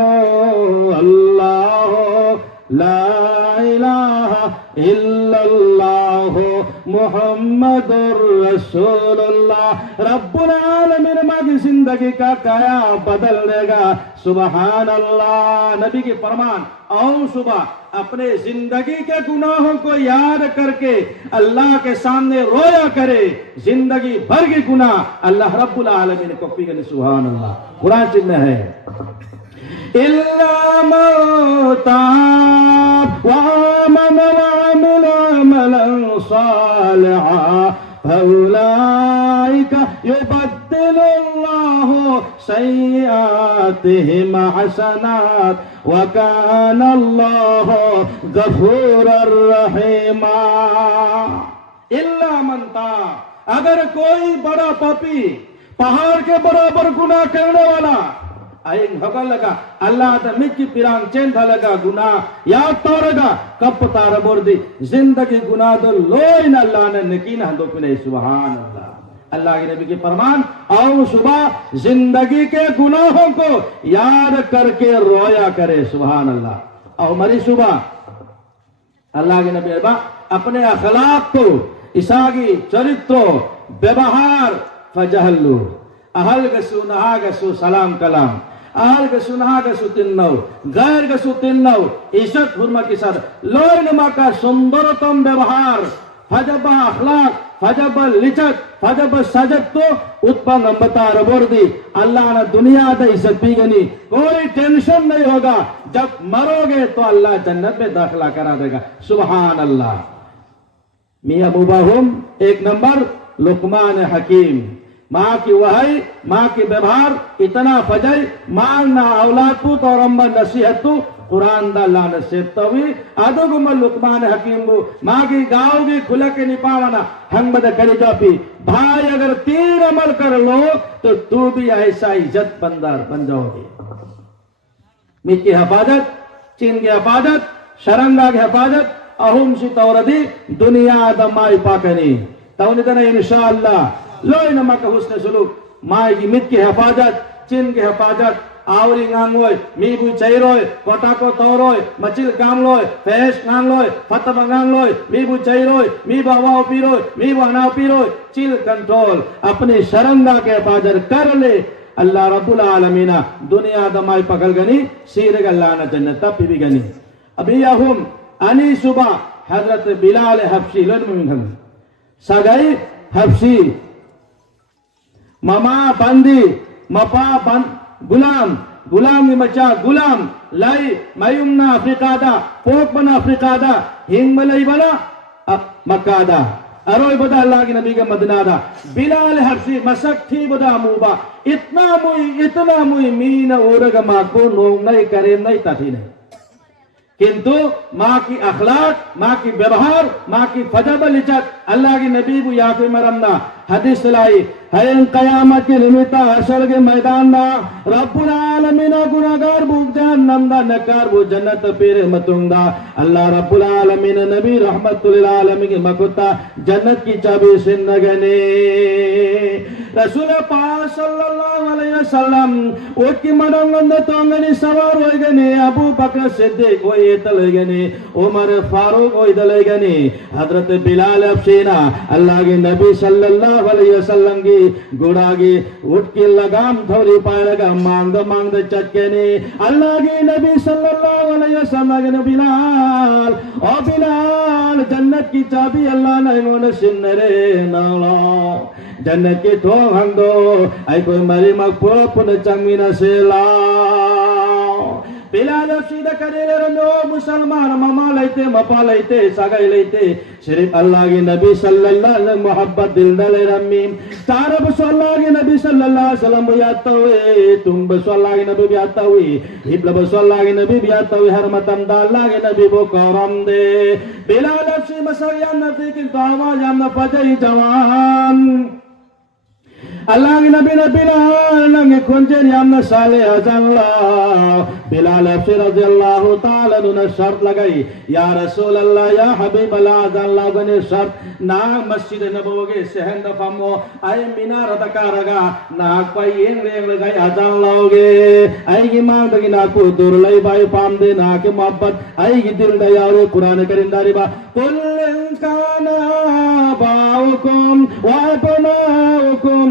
अल्लाह ला इलाहा इल्लल्लाह मुहम्मदुर रसूलुल्लाह रब्बुल आलमीन की जिंदगी का काया बदल देगा सुबहान अल्लाह नबी के फरमान आओ सुबह अपने जिंदगी के गुनाहों को याद करके अल्लाह के सामने रोया करे जिंदगी भर के गुनाह अल्लाह रब्बुल आलमीन को पीगने सुबहान अल्लाह कुरान चिन्ह है इल्ला मौताब व आमन व अमिल अमलन सालिहा फउलाइका युबद्दिलुल्लाहु सय्यातिहिम हसनात व काना अल्लाहु गफूरर रहीमा इल्ला मन ताब अगर कोई बड़ा पापी पहाड़ के बराबर गुनाह करने वाला आइन हगा लगा अल्लाह द मिक्की पिरांग चेंद लगा गुनाह या तोरगा कप तार बोर्दी जिंदगी गुनाह दो लोइन अल्लाह ने नकीन हंदो पिने सुभान अल्लाह अल्लाह के नबी के फरमान आओ सुबह जिंदगी के गुनाहों को याद करके रोया करे सुभान अल्लाह आओ मरी सुबह अल्लाह के नबी अपने अखलाक को इसागी चरित्र व्यवहार फजहल्लु अहल गसु नहा गसु सलाम कलाम अहल गसु नहा गसु तिन्नौ गैर गसु तिन्नौ इज्जत हुर्मा के साथ लोय नमा का सुंदरतम व्यवहार फजब अखलाक फजब लिचत फजब सजत तो उत्पन्न बता रबोर्दी अल्लाह ने दुनिया द इज्जत भी गनी कोई टेंशन नहीं होगा जब मरोगे तो अल्लाह जन्नत में दाखिला करा देगा सुभान अल्लाह मियां मुबाहुम एक नंबर लुकमान हकीम माँ की वहाई माँ की व्यवहार इतना फजल माँ ना औलाद पुत और अम्मा नसीहत कुरान दा लान से तवी आदो लुकमान हकीम माँ की गाँव की खुला के निपावना हंग बद करे जापी भाई अगर 3 अमल कर लो तो तू भी ऐसा इज्जत बंदार बन जाओगे मी की हिफाजत चीन की हिफाजत शरंगा की हिफाजत अहुम सी तौरदी दुनिया दमाई पाकनी तवनी तना इंशाअल्लाह लोई नमा का हुस्न सुलूक माँ की मित की हिफाजत चीन की हिफाजत awri ngangoy mibu chairoy kota ko toroy machil kamloy fesh ngangloy fataba ngangloy mibu chairoy mibu awa piroy mibu ana piroy chill control अपने शरंगा के पाजर कर ले अल्लाह रब्बुल आलमीना दुनिया दमाई पकड़ गनी सीर अल्लाह न जन्नत भी गनी अभी यहुम अनी सुबह हजरत बिलाल हफ्सी लन सगाई हफ्सी ममा बंदी मपा बंद गुलाम गुलाम मचा गुलाम लाई मयुमना अफ्रीकादा पोक बना अफ्रीकादा हिंग मलाई बना मक्कादा अरोय बदा अल्लाह के नबी का मदनादा बिलाल हफ्सी मसक थी बदा मुबा इतना मुई मीन ओरग माको नोंग नहीं करे नहीं तथी नहीं किंतु माँ की अखलाक माँ की व्यवहार माँ की फजबल इज्जत अल्लाह की नबी को याफे मरमना हदीस लाई है कयामत के निमित्ता हशर के मैदान ना रब्बुल आलमीन गुनाहगार बुक जहन्नम दा नकार बु जन्नत पेरे मतुंगा अल्लाह रब्बुल आलमीन नबी रहमतुल लिल आलमीन के मकुता जन्नत की चाबी से नगने रसूल पाक सल्लल्लाहु अलैहि वसल्लम ओकी मनोंगंद तोंगनी सवार होय गने अबू बकर सिद्दीक होय तले गने उमर फारूक होय तले गने हजरत बिलाल हफ्सीना अल्लाह के नबी सल्लल्लाहु अलैहि वसल्लम की गुड़ागी उठ के लगाम थोड़ी पाएगा मांग दो चटके ने अल्लाह के नबी सल्लल्लाहु अलैहि वसल्लम के बिलाल ओ बिलाल जन्नत की चाबी अल्लाह ने मोने सिन्नरे नालो जन्नत के ठो हंग दो आई कोई मरी मकपो पुन चंगमीना से ला बिलाल सीधा करे रंदो मुसलमान ममा लेते मपा लेते सगाई लेते सिर्फ अल्लाह के नबी सल्लल्लाहु अलैहि वसल्लम मोहब्बत दिल डाले रम्मी तारब अल्लाह के नबी सल्लल्लाहु अलैहि वसल्लम भी आता हुए तुम बस अल्लाह के नबी भी आता हुए हिबल बस अल्लाह के नबी भी आता हुए हर मतम अल्लाह के नबी वो करम दे बिलाल से मसरिया नबी की आवाज हम फजई जवान अल्लाह के नबी ने बिलाल नंगे खुंजे यामना साले अल्लाह बिलाल हफ्सी रज़ियल्लाहु ताला ने शर्त लगाई या रसूल अल्लाह या हबीब अल्लाह अल्लाह ने शर्त ना मस्जिद नबवी के सहन दफमो आई मीनार दकारगा ना कोई येंग रेंग लगाई अजान लाओगे आई की मांग दगी ना को दुरलाई बाई पाम दे ना के मोहब्बत आई की दिल दयारो कुरान करीम दारिबा कुल काना बाउकुम व बनाउकुम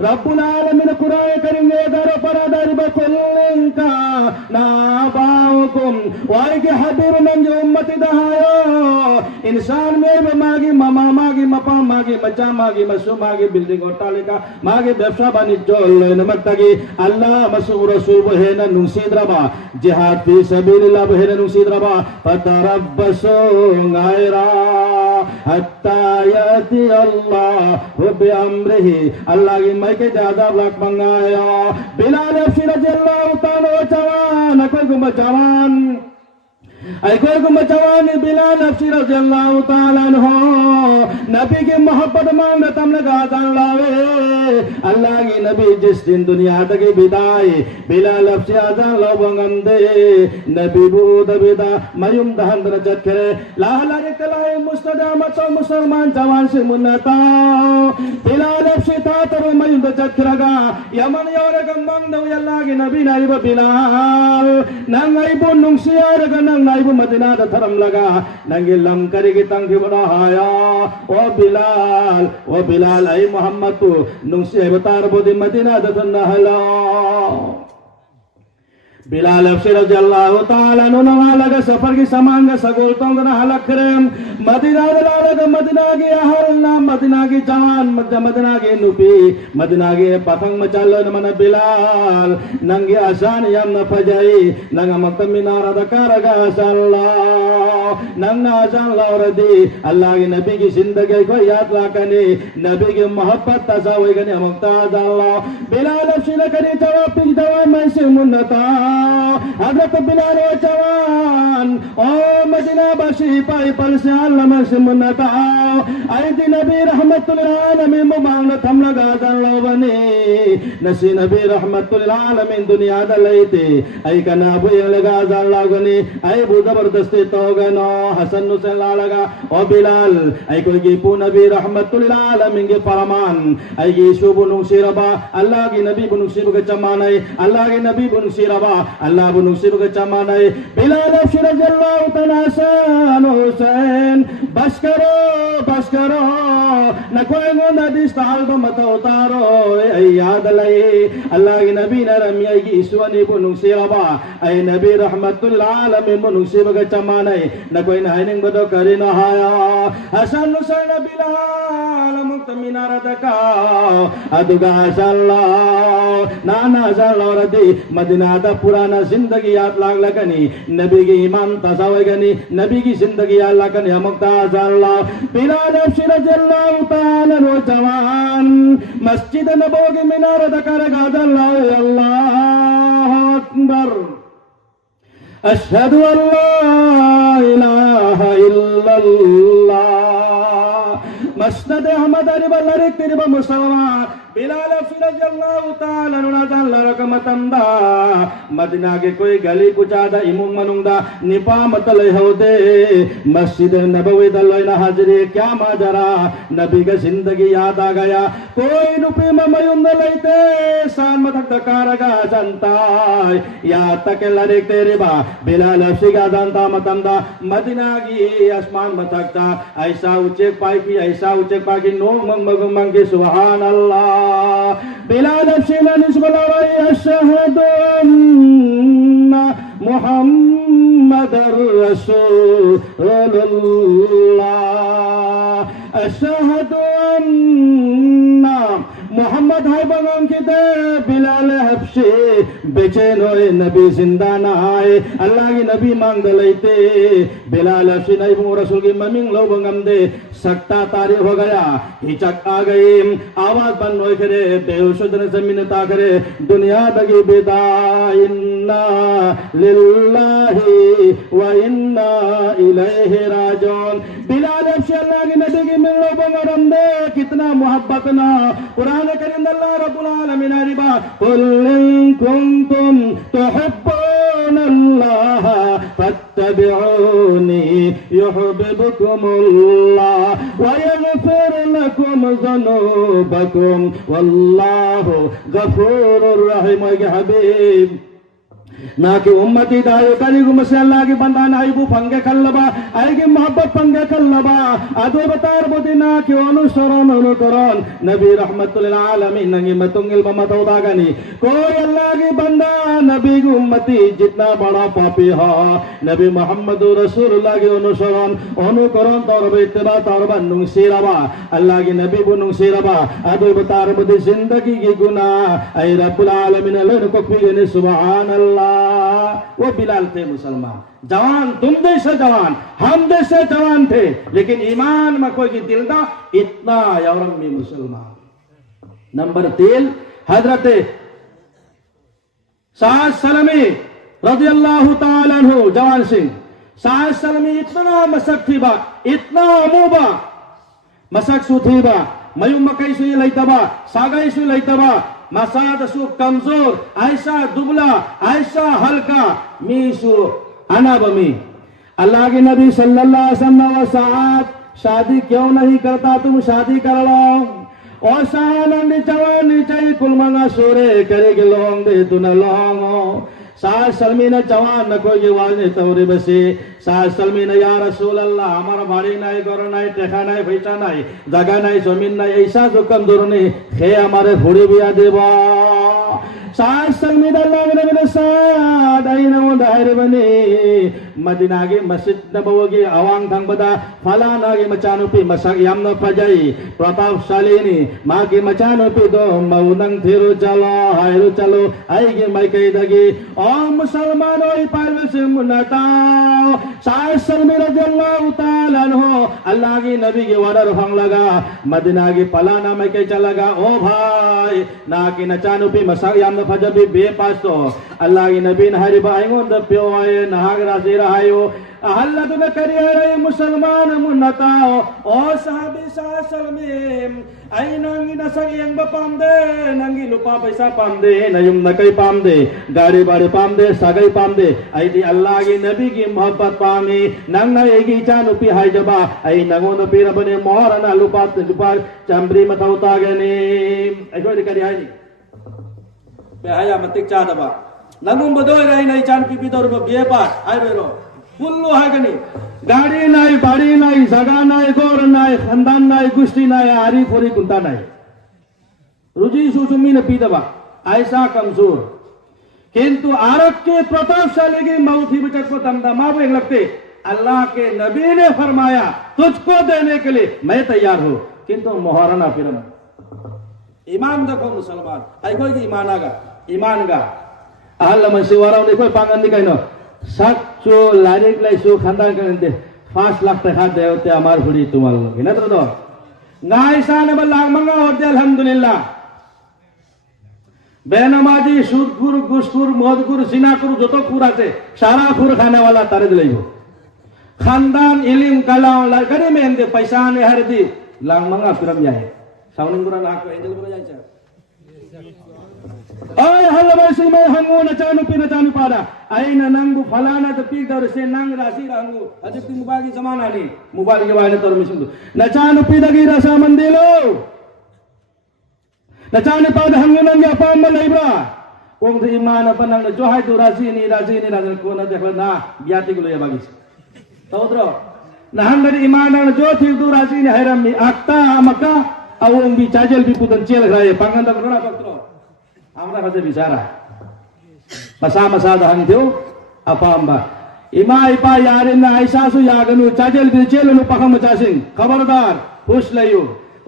रब्बुल आलमीन कुरान करीम में दर पर दर बकुल्लिन का नाबाउकुम वाई के हबीब नंगे उम्मती दहायो इंसान में मागी मामा मागी मपा मागी मचा मागी मसु मागी बिल्डिंग अट्टालिका मागी व्यवसाय वाणिज्य नमतगी अल्लाह मसु रसूल बहेन नुसीद्रबा जिहाद फी सबीलिल्लाह बहेन नुसीद्रबा फतरब्बसु गायरा हत्ता याति अल्लाह बे अम्रिही अल्लाह की मई के ज्यादा लाख मंगाया बिलाल हफ्सी रज़ियल्लाहु ताला जवान कोई गुम जवान कोई गुम जवान बिलाल हफ्सी रज़ियल्लाहु ताला अन्हो नबी की मोहब्बत मांग तम लगा दान लावे अल्लाह की नबी जिस दिन दुनिया तक विदाई बिलाल हफ्सी आजान लो बंगंदे नबी बूद विदा मयुम दहन दरजत करे लाहला रे कलाए मुस्तदामत मुसलमान जवान से मुन्नता बिलाल हफ्सी था तरो मयुम दरजत करगा यमन योर गंबंग दो अल्लाह की नबी नाई बिलाल नंगाई बो नुंसियार गनंग नाई बो मदीना द धर्म लगा नंगे लम करे की तंगी बना हाया ओ बिलाल आई मोहम्मद को नुंसी बतार बोदी मदीना द नहला बिलाल हफ्सी रज़ियल्लाहु ताला नु नवालगा सफर की सामान का सगोल तोंग ना हलकरम मदीना दलालगा मदीना की आहलना मदीना की जवान मदीना की नुपी मदीना की पतंग मचालो मन बिलाल नंगे आसान यम न फजाई नंगा मक्तम मीनार दकारगा सल्ला नंगना अजान लाउरदी अल्लाह की नबी की जिंदगी को याद लाकनी नबी की मोहब्बत तजावेगनी अमुक्ता अजान लाओ बिलाल अफशीला करी जवाब पिक जवाब मैं से मुन्नता हजरत बिलाल जवान ओ मदीना बशी पाई पल से अल्लाह मैं से मुन्नता आई दी नबी रहमतुल आलमीन मुबांग थम लगा अजान लाओ बनी नसी नबी रहमतुल आलमीन दुनिया दलैते आई कना बुय लगा अजान लाओ गनी आई बु जबरदस्ती तो गनो हसन हुसैन लगा ओ बिलाल आई कोई की पु नबी रहमतुल आलमीन के फरमान आई की शुभ नुसिरबा अल्लाह की नबी बुनुसिब के चमानई अल्लाह के नबी बुनुसिरबा अल्लाह बुनुसिब के चमानई बिलाल अफशीर रज़ियल्लाहु तआला हुसैन बस करो न कोई नदी स्टाल तो मत उतारो आई याद लई अल्लाह की नबी ने रमिया की ईश्वनी बुनुसिरबा आई नबी रहमतुल आलमीन बुनुसिब के चमानई न कोई नाइनिंग बदो करी न हाया हसन हुसैन बिलाल मुक्त मीनार दका अदुगा सल्लाह नाना सल्लाह रदी मदीना दा पुराना जिंदगी याद लाग लगनी नबी की ईमान तसावेगनी नबी की जिंदगी याद लगनी मुक्त सल्लाह बिलाल अफशीर रज़ियल्लाहु तआला नो जवान मस्जिद नबवी की मीनार दका रगा अल्लाहु अकबर अशहदु अल्ला इलाहा इल्लल्लाह मस्जिद अहमद अली बल्लरी तिरबा मुसलमान बिलाल अफशीर रज़ियल्लाहु तआला अनुनादान लरकमतंदा मदीना के कोई गली कुचादा इमुंग मनुंगदा निपा मतले होदे मस्जिद नबवी दलैना हाजिरी क्या माजरा नबी का जिंदगी याद आ गया कोई नुपी ममयुंद लेते सान मथक दकारगा जनताय या तक लरे तेरे बा बिलाल अफशीर का जानता मतंदा मदीना की आसमान मथकता ऐसा ऊंचे पाई की नो मंग के सुभान अल्लाह बिलाल अफशीर ने निस्बलावाई अशहदु अन्ना मुहम्मदर रसूलुल्लाह अशहदु अन्ना मोहम्मद है बंगम की दे बिलाल हबशी बेचैन होए नबी जिंदा ना आए अल्लाह की नबी मांग दलैते बिलाल हबशी नहीं वो रसूल की ममिंग लो बंगम दे सकता तारी हो गया हिचक आ गई आवाज बंद हो करे बेहोश जमीन ता करे दुनिया दगी बेदा इन्ना लिल्लाहि व इन्ना इलैहि राजिऊन बिलाल हबशी अल्लाह की नबी की मिलो बंगम दे कितना मोहब्बत ना कुरान करीम अल्लाह रब्बुल आलमीन रिबा कुल इन कुंतुम तुहिब्बुनल्लाह फत्तबिऊनी युहिब्बुकुमुल्लाह व यगफिर लकुम ज़ुनूबकुम वल्लाहु गफूरुर रहीम के हबीब ना कि उम्मती दायो कली गुमसे अल्लाह की बंदा नाई बु फंगे कल्लबा आई की मोहब्बत फंगे कल्लबा अदो बतार बोदी ना कि अनुसरण नबी रहमतुल आलमीन नंगी मतुंगिल बमतौदा गनी कोई अल्लाह की बंदा नबी की उम्मती जितना बड़ा पापी हो नबी मोहम्मद रसूलुल्लाह की अनुकरण तौर इत्तिबा तौर नुंग सिरबा अल्लाह की नबी बु नुंग सिरबा अदो बतार बोदी जिंदगी की गुनाह आई रब्बुल आलमीन अल्लाह को फिगने सुभान अल्लाह वो बिलाल थे मुसलमान जवान तुम जैसे जवान हम जैसे जवान थे लेकिन ईमान में कोई की दिलदा इतना यौरमी मुसलमान नंबर 3 हजरत साद सलमी रज़ियल्लाहु ताला अन्हु जवान सिंह साद सलमी इतना मसक थी बा इतना अमूबा मसक सुथी बा मयू मकई सुई लैतबा सागई सुई लैतबा मसाद सु कमजोर ऐसा दुबला ऐसा हल्का मीसु अनाबमी अल्लाह के नबी सल्लल्लाहु अलैहि वसल्लम शादी क्यों नहीं करता तुम शादी कर लो और सानंदी जवानी चाहिए कुलमना सोरे करेगे लोंग दे तू न लोंगो सास सलमी ने जवान न कोई आवाज नहीं तवरे बसे सास सलमी ने या रसूल अल्लाह हमारा बाड़ी नहीं घर नहीं टेका नहीं पैसा नहीं जगह नहीं जमीन नहीं ऐसा जो कमजोर नहीं खे हमारे फुड़ी बिया देवा सास सलमी अल्लाह ने साद आई न दायरे बने मदीना के मस्जिद नबवी अवांग थंगबदा फलाना के मचानुपी मसक यामनो फजाई प्रतापशालिनी मां के मचानुपी दो मौनंग थिरु चलो हायरु चलो आई के माई कई दगी ओ मुसलमानो पाल से मुनता Sa'ad Salmi radhiyallahu ta'ala anhu Allah ki nabi ki order hang laga Madina ki palana mein ke chalaga o bhai na ki nachanu pi masak yam na fajabi be pasto Allah ki nabi na hari ba aingon da pyo ay nahagra sira hayo Allah tu kariya Musalman munatao o sahabi Sa'ad Salmi ay nangi nasang iyang ba pamde nangi lupa paisa pamde na yung nakay pamde gari bari pamde sagay pamde ay di Allah ki nabi ki mohabbat pami nang na egi chanu pi hai jaba ay nangono pi rabane mohara na lupa chambri matauta gani ay ko di kariya ni pe haya matik cha daba nangum badoy rai nai chan ki bidor ba biye pa ay bero fullo hai gani गाड़ी नहीं बाड़ी नहीं जगह नहीं गोर नहीं खानदान नहीं गुस्ती नहीं आरी फोरी कुंता नहीं रुचि सुसुमी ने पी दबा ऐसा कमजोर किंतु आरब के प्रतापशाली की मौत ही बचत को दमदमा एक लगते अल्लाह के नबी ने फरमाया तुझको देने के लिए मैं तैयार हूं किंतु मोहराना फिरम ईमान देखो मुसलमान आई कोई ईमान आगा ईमान का अहल मसीवारा ने कोई पागल नहीं कहनो साक्षो लारिक लाइसो खानदान करते 5 लाख टका देवते हमार हुरी तुम्हार लोग ना तो ngai sana balang manga orde alhamdulillah बेनमाजी सूदखोर घुसखोर मदखोर जिनाखोर যত খুর আছে সারা খুর খানে वाला तारे दिलाइबो खानदान इलिम कलाव लागरे में दे पैसा ने हर दी लांग मंगा फिरम जाए सावनिंग गुरा नाक एंजल गुरा जाए ay halabay si may hango na chanu pada ay na nangu falana to pig dar se nang rasi rangu ajib ti mubagi zamana ni mubagi ke wale tor misundu na chanu pidagi rasa mandilo na chanu pada hango nang ya pa malaibra ong di imana panang na johai tu rasi ni ko na dekla na biati gulo ya bagis taudro na hangari imana na jo thi tu rasi ni hairam mi akta maka awong bi chajel bi putan chel graye panganda gora taudro আমরা কাছে বিচারা masa-masa dahan itu apa amba ima ipa yarin na aisa su yaganu chajel bichel nu pakam chasing khabardar hush layu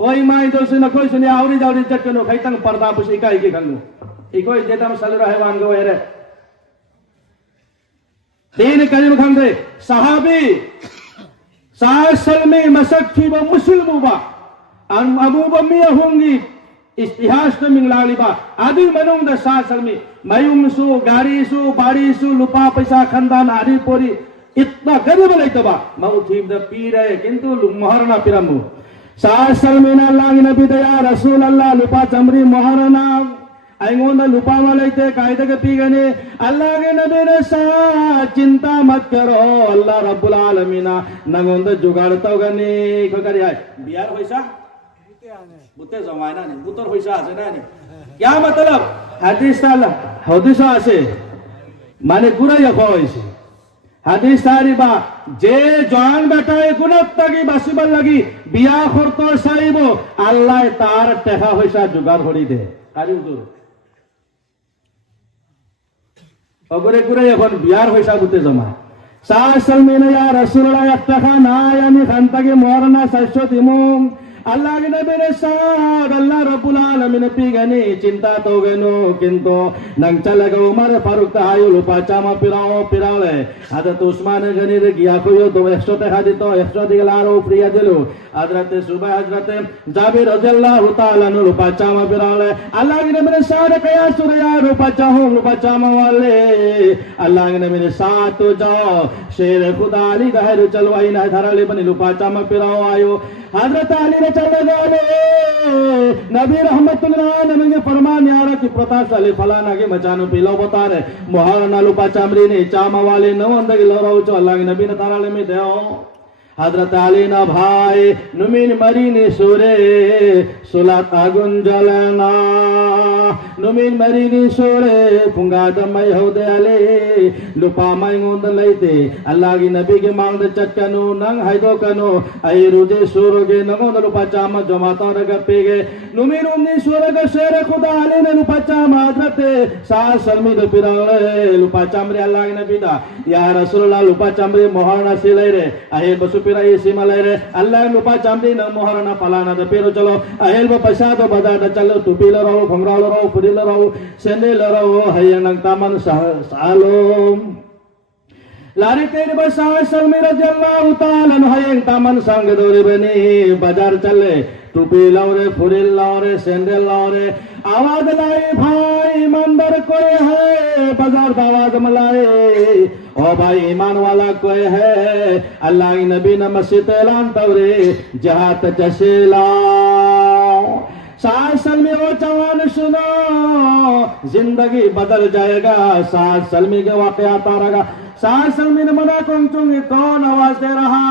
o ima itu suna koi suni auri jauri jatkanu khaitang parda pus ikai ki kangu ikoi jedam salura hewan go ere tin kalim khande sahabi salme masakhi ba muslimu ba an abu bamiya hongi इतिहास तो मिंगला लिबा आदि मनों the सासल में मयूम सु गाड़ी सु बाड़ी सु लुपा पैसा खंदान आदि पोरी इतना गरीब नहीं तबा मौथीब द पी रहे किंतु मोहरना पिरमु सासल में ना लांग नबी दया रसूल अल्लाह लुपा चमरी मोहरना आइंगों द लुपा वाले ते कायदे के पी गने अल्लाह के नबी ने सा चिंता मत करो अल्लाह रब्बुल आलमीन नंगों द जुगाड़तो गने को करिया बियार पैसा बुते जमाना नहीं बुतर पैसा আছে না নি क्या मतलब hadis আছে মানে গুরাইয়া কইছে hadis তারিবা যে জান বেটায় গুনাত তাগি বাসিবার লাগি বিয়া করতে চাইব আল্লাহ তার টাকা পয়সা জোগাড় করে দে কারি হুজুর অগরে গুরাইয়া এখন বিয়ার পয়সা বুতে জমা সাসাল মেনা ইয়া রাসূলুল্লাহ এক টাকা নাই আমি খানতাকে মরনা 600 দিমু अल्लाह के नबी ने साथ अल्लाह रब्बुल आलमीन पिगनी चिंता तो गनो किंतु नंग चला गो उमर फारूक तायो लुपा चामा पिराओ ले हजरत उस्मान गनी रे गिया को यो तो 100 टका दितो 100 दिगलारो प्रिया दिलो हजरत सुबह हजरत जाबिर रदियल्लाहु ताला नु लुपा चामा पिराओ ले अल्लाह के नबी ने साथ कया सुरया लुपा चामा वाले अल्लाह के नबी ने साथ तो जाओ शेर खुदा अली गहर चलवाई ना धरले बनी लुपा चामा पिराओ आयो हजरत अली ने चले गए नबी रहमतुल्लाह नबी फरमान यार कि प्रतापशाली फलाना के मचानो पिलो बता रहे मोहरना लुपा चामरी ने चामा वाले नवंदगी लरो चो अल्लाह के नबी ने ताराले में देओ हजरत अली ना भाई नुमिन मरी ने सोरे सुलात आगुन जलना नुमिन मरी ने सोरे फुंगा दमय हो दे अले लुपा माई गोंद लैते अल्लाह की नबी के मांग दे चटकनो नंग हाइदो कनो आई रुजे सोरोगे नगो लुपा चामा जमाता रगपे गे नुमिन उन्नी सोरग शेर खुदा अली ने लुपा चामा हजरत सा सलमी दे पिराले लुपा चामरे अल्लाह के नबी दा या रसूलुल्लाह लुपा चामरे मोहरना सिलै रे आहे बसु पिराई सिमलै रे अल्लाह लुपा चामरे न मोहरना फलाना दे पेरो चलो अहेल बो पैसा तो बजा द चलो टुपी ल रहो भंगरा ल रहो फुरी ल रहो सेंडे ल रहो हय नंग तामन सालो lari kay ba sa Salmi radhiyallahu ta'ala no hayeng taman sang dore bani bazar chale टूपी लाओ रे फुरिल लाओ रे सैंडल लाओ रे आवाज लाए भाई ईमानदार कोई है बाजार आवाज मलाए ओ भाई ईमान वाला कोई है अल्लाह की नबी ने मस्जिद ऐलान तवरे जहात जशेला सात साल में वो जवान सुनो जिंदगी बदल जाएगा 7 साल में के वाकयात आ रहेगा 7 साल में मना कुंचुंगी कौन आवाज दे रहा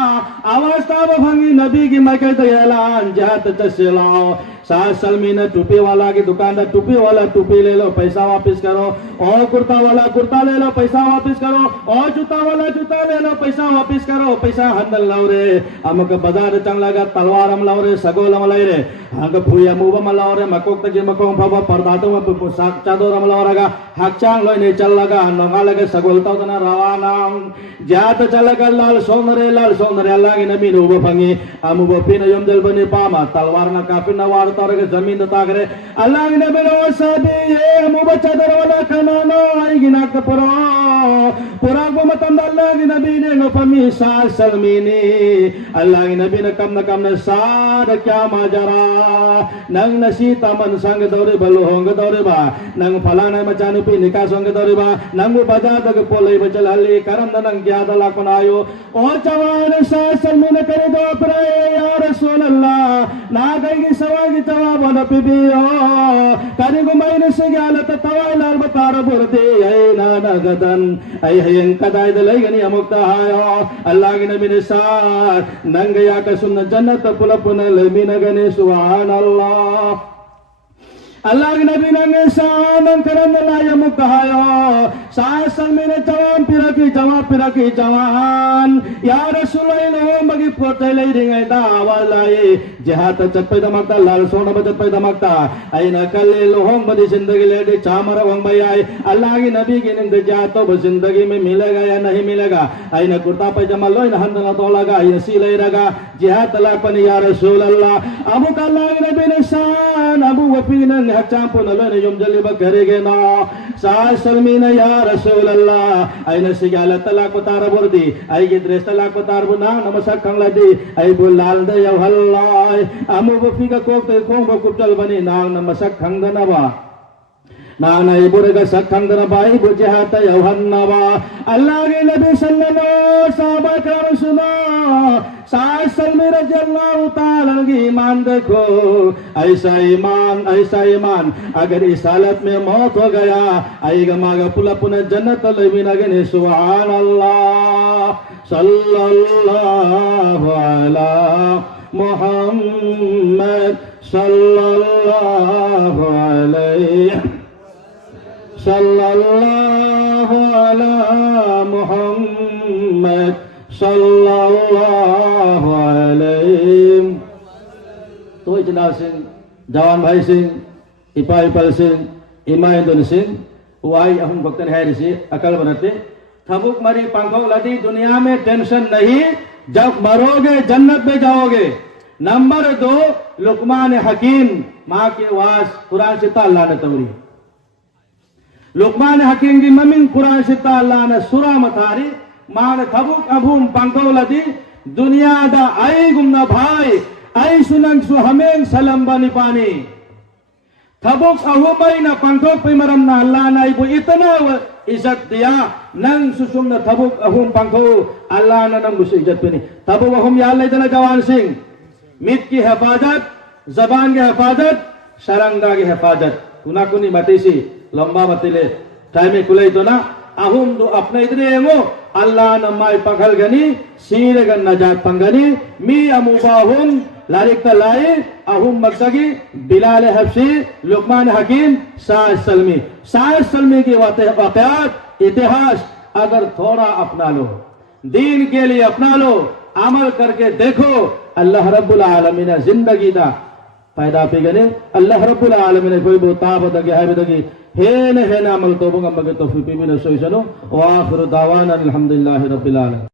आवाज तब भंगी नबी की मैं कहते ऐलान जहात जशेलाओ 7 साल में टूपी वाला की दुकानदार टूपी वाला टूपी ले लो पैसा वापस करो और कुर्ता वाला कुर्ता ले लो पैसा वापस करो और जूता वाला जूता ले लो पैसा वापस करो पैसा हंदल लाओ रे हमक बाजार चंग लगा तलवार हम लाओ रे सगोल हम लाई रे हंग फुया मुबा हम लाओ रे मकोक तक मकों बाबा पर्दातो में साक चादर हम लाओ रगा हकचांग लोई ने चल लगा नंगा लगे सगोल तो तना रवाना जात चल लगा लाल सोनरे अल्लाह की नबी नो फंगी हम वो पिन यम दल बने पामा तलवार ना काफी नवार तोरे जमीन तागरे अल्लाह की नबी नो सादी ये हम चादर वाला खाना आई गिना कपरो पूरा को मतम अल्लाह की नबी ने नो फमी साल सलमीनी अल्लाह की नबी ने कम ने साद क्या माजरा नंग नसी तमन संग दौरे बलो होंगे दौरे बा नंग फलाना मचानु पी निकास होंगे दौरे बा नंग बाजार तक पोले बचल हल्ली करम नंग क्या दला को आयो और जवान साल सलमीने करे दो अपरे या रसूल अल्लाह ना कहीं सवा की जवाब न पिबियो करी को मैंने से गालत तवालर बतार बुरदे है ना नगदन ऐ हयं कदाय दलाई गनी अमुक्ता हायो अल्लाह की नबी ने साथ नंग या का सुन जन्नत पुलपुन लमीन गने सुभान अल्लाह अल्लाह की नबी ने शान करन लाय मुक्तायो 7 साल में जवान पिरकी जवान या रसूल अल्लाह मगी पोते ले रिंगे दा वालाए जहात चप्पे दमकता लाल सोना बचप्पे दमकता आइना कले लोहम बदी जिंदगी ले दे चामर वंग भैया अल्लाह की नबी की निंद जातो ब जिंदगी में मिलेगा या नहीं मिलेगा आइना कुर्ता पैजामा लोइन हंदना तो लगा ये सी ले रगा जहात ला पन या रसूल अल्लाह अबू का अल्लाह की नबी ने शान अबू वफीन हचांपो नलो यम जली बकरेगे ना 7 सलमीन या रसूल अल्लाह आइना सिगाला तलाक तार बोर्दी आई के ड्रेस तलाक तार बुना नमसा खंगला दी आई बुल लाल दे यौ हल्लाय अमु बफी का कोक ते खोंग बकुचल बनी नांग नमसा खंगना बा नाना इबुरे का सखंदन बाई बुझे हाथ यौहन्नवा अल्लाह के नबी सल्लल्लाहु साहबा करम सुनो 7 साल में रज़ियल्लाहु ताला की ईमान देखो ऐसा ईमान अगर इस हालत में मौत हो गया आएगा मागा पुला पुनः जन्नत लेविन अगने सुभान अल्लाह सल्लल्लाहु अला मुहम्मद सल्लल्लाहु अलैहि सल्लल्लाहु अला मुहम्मद सल्लल्लाहु अलैहि तो इजना सिंह जवान भाई सिंह इपाल सिंह इमायुद्दीन सिंह वाई हम भक्तन है ऋषि अकल बनाते थबुक मरी पंखों लदी दुनिया में टेंशन नहीं जब मरोगे जन्नत में जाओगे नंबर 2 लुकमान हकीम माँ के वास कुरान से अल्लाह ने तवरी लुकमान हकीम की ममिन कुरान से अल्लाह ने सुरा मथारी मां थबुक अभूम पंकोलदी दुनिया दा आई गुमना भाई आई सुनंग सु हमें सलम बनी पानी थबुक अहुमई ना पंकोक पे मरम ना अल्लाह ना इबो इतना इज्जत दिया नंग सुसुम ना थबुक अहुम पंको अल्लाह ना नंग उसे इज्जत पे थबुक अहुम या अल्लाह इतना जवान सिंह मित की हिफाजत जबान की हिफाजत शरंगा की हिफाजत कुना कुनी मतीसी लंबा मतिले टाइम कुलाई तो ना अहुम दो अपने इतने एमो अल्लाह नमाई पखल गनी सीरे गन नजात पंगनी मी अमुबाहुम लारिक तलाई अहुम मक्सगी बिलाल हफ्सी लुकमान हकीम 7 सलमी की वाकयात इतिहास अगर थोड़ा अपना लो दीन के लिए अपना लो अमल करके देखो अल्लाह रब्बुल आलमीन जिंदगी दा पैदा पे गने अल्लाह रब्बुल आलमीन कोई बोता बदगे है बदगी हेन अमल तो बंग मगे तो फिपी बिन सोइसनो व आखिरु दावाना अल्हम्दुलिल्लाहि रब्बिल आलमीन।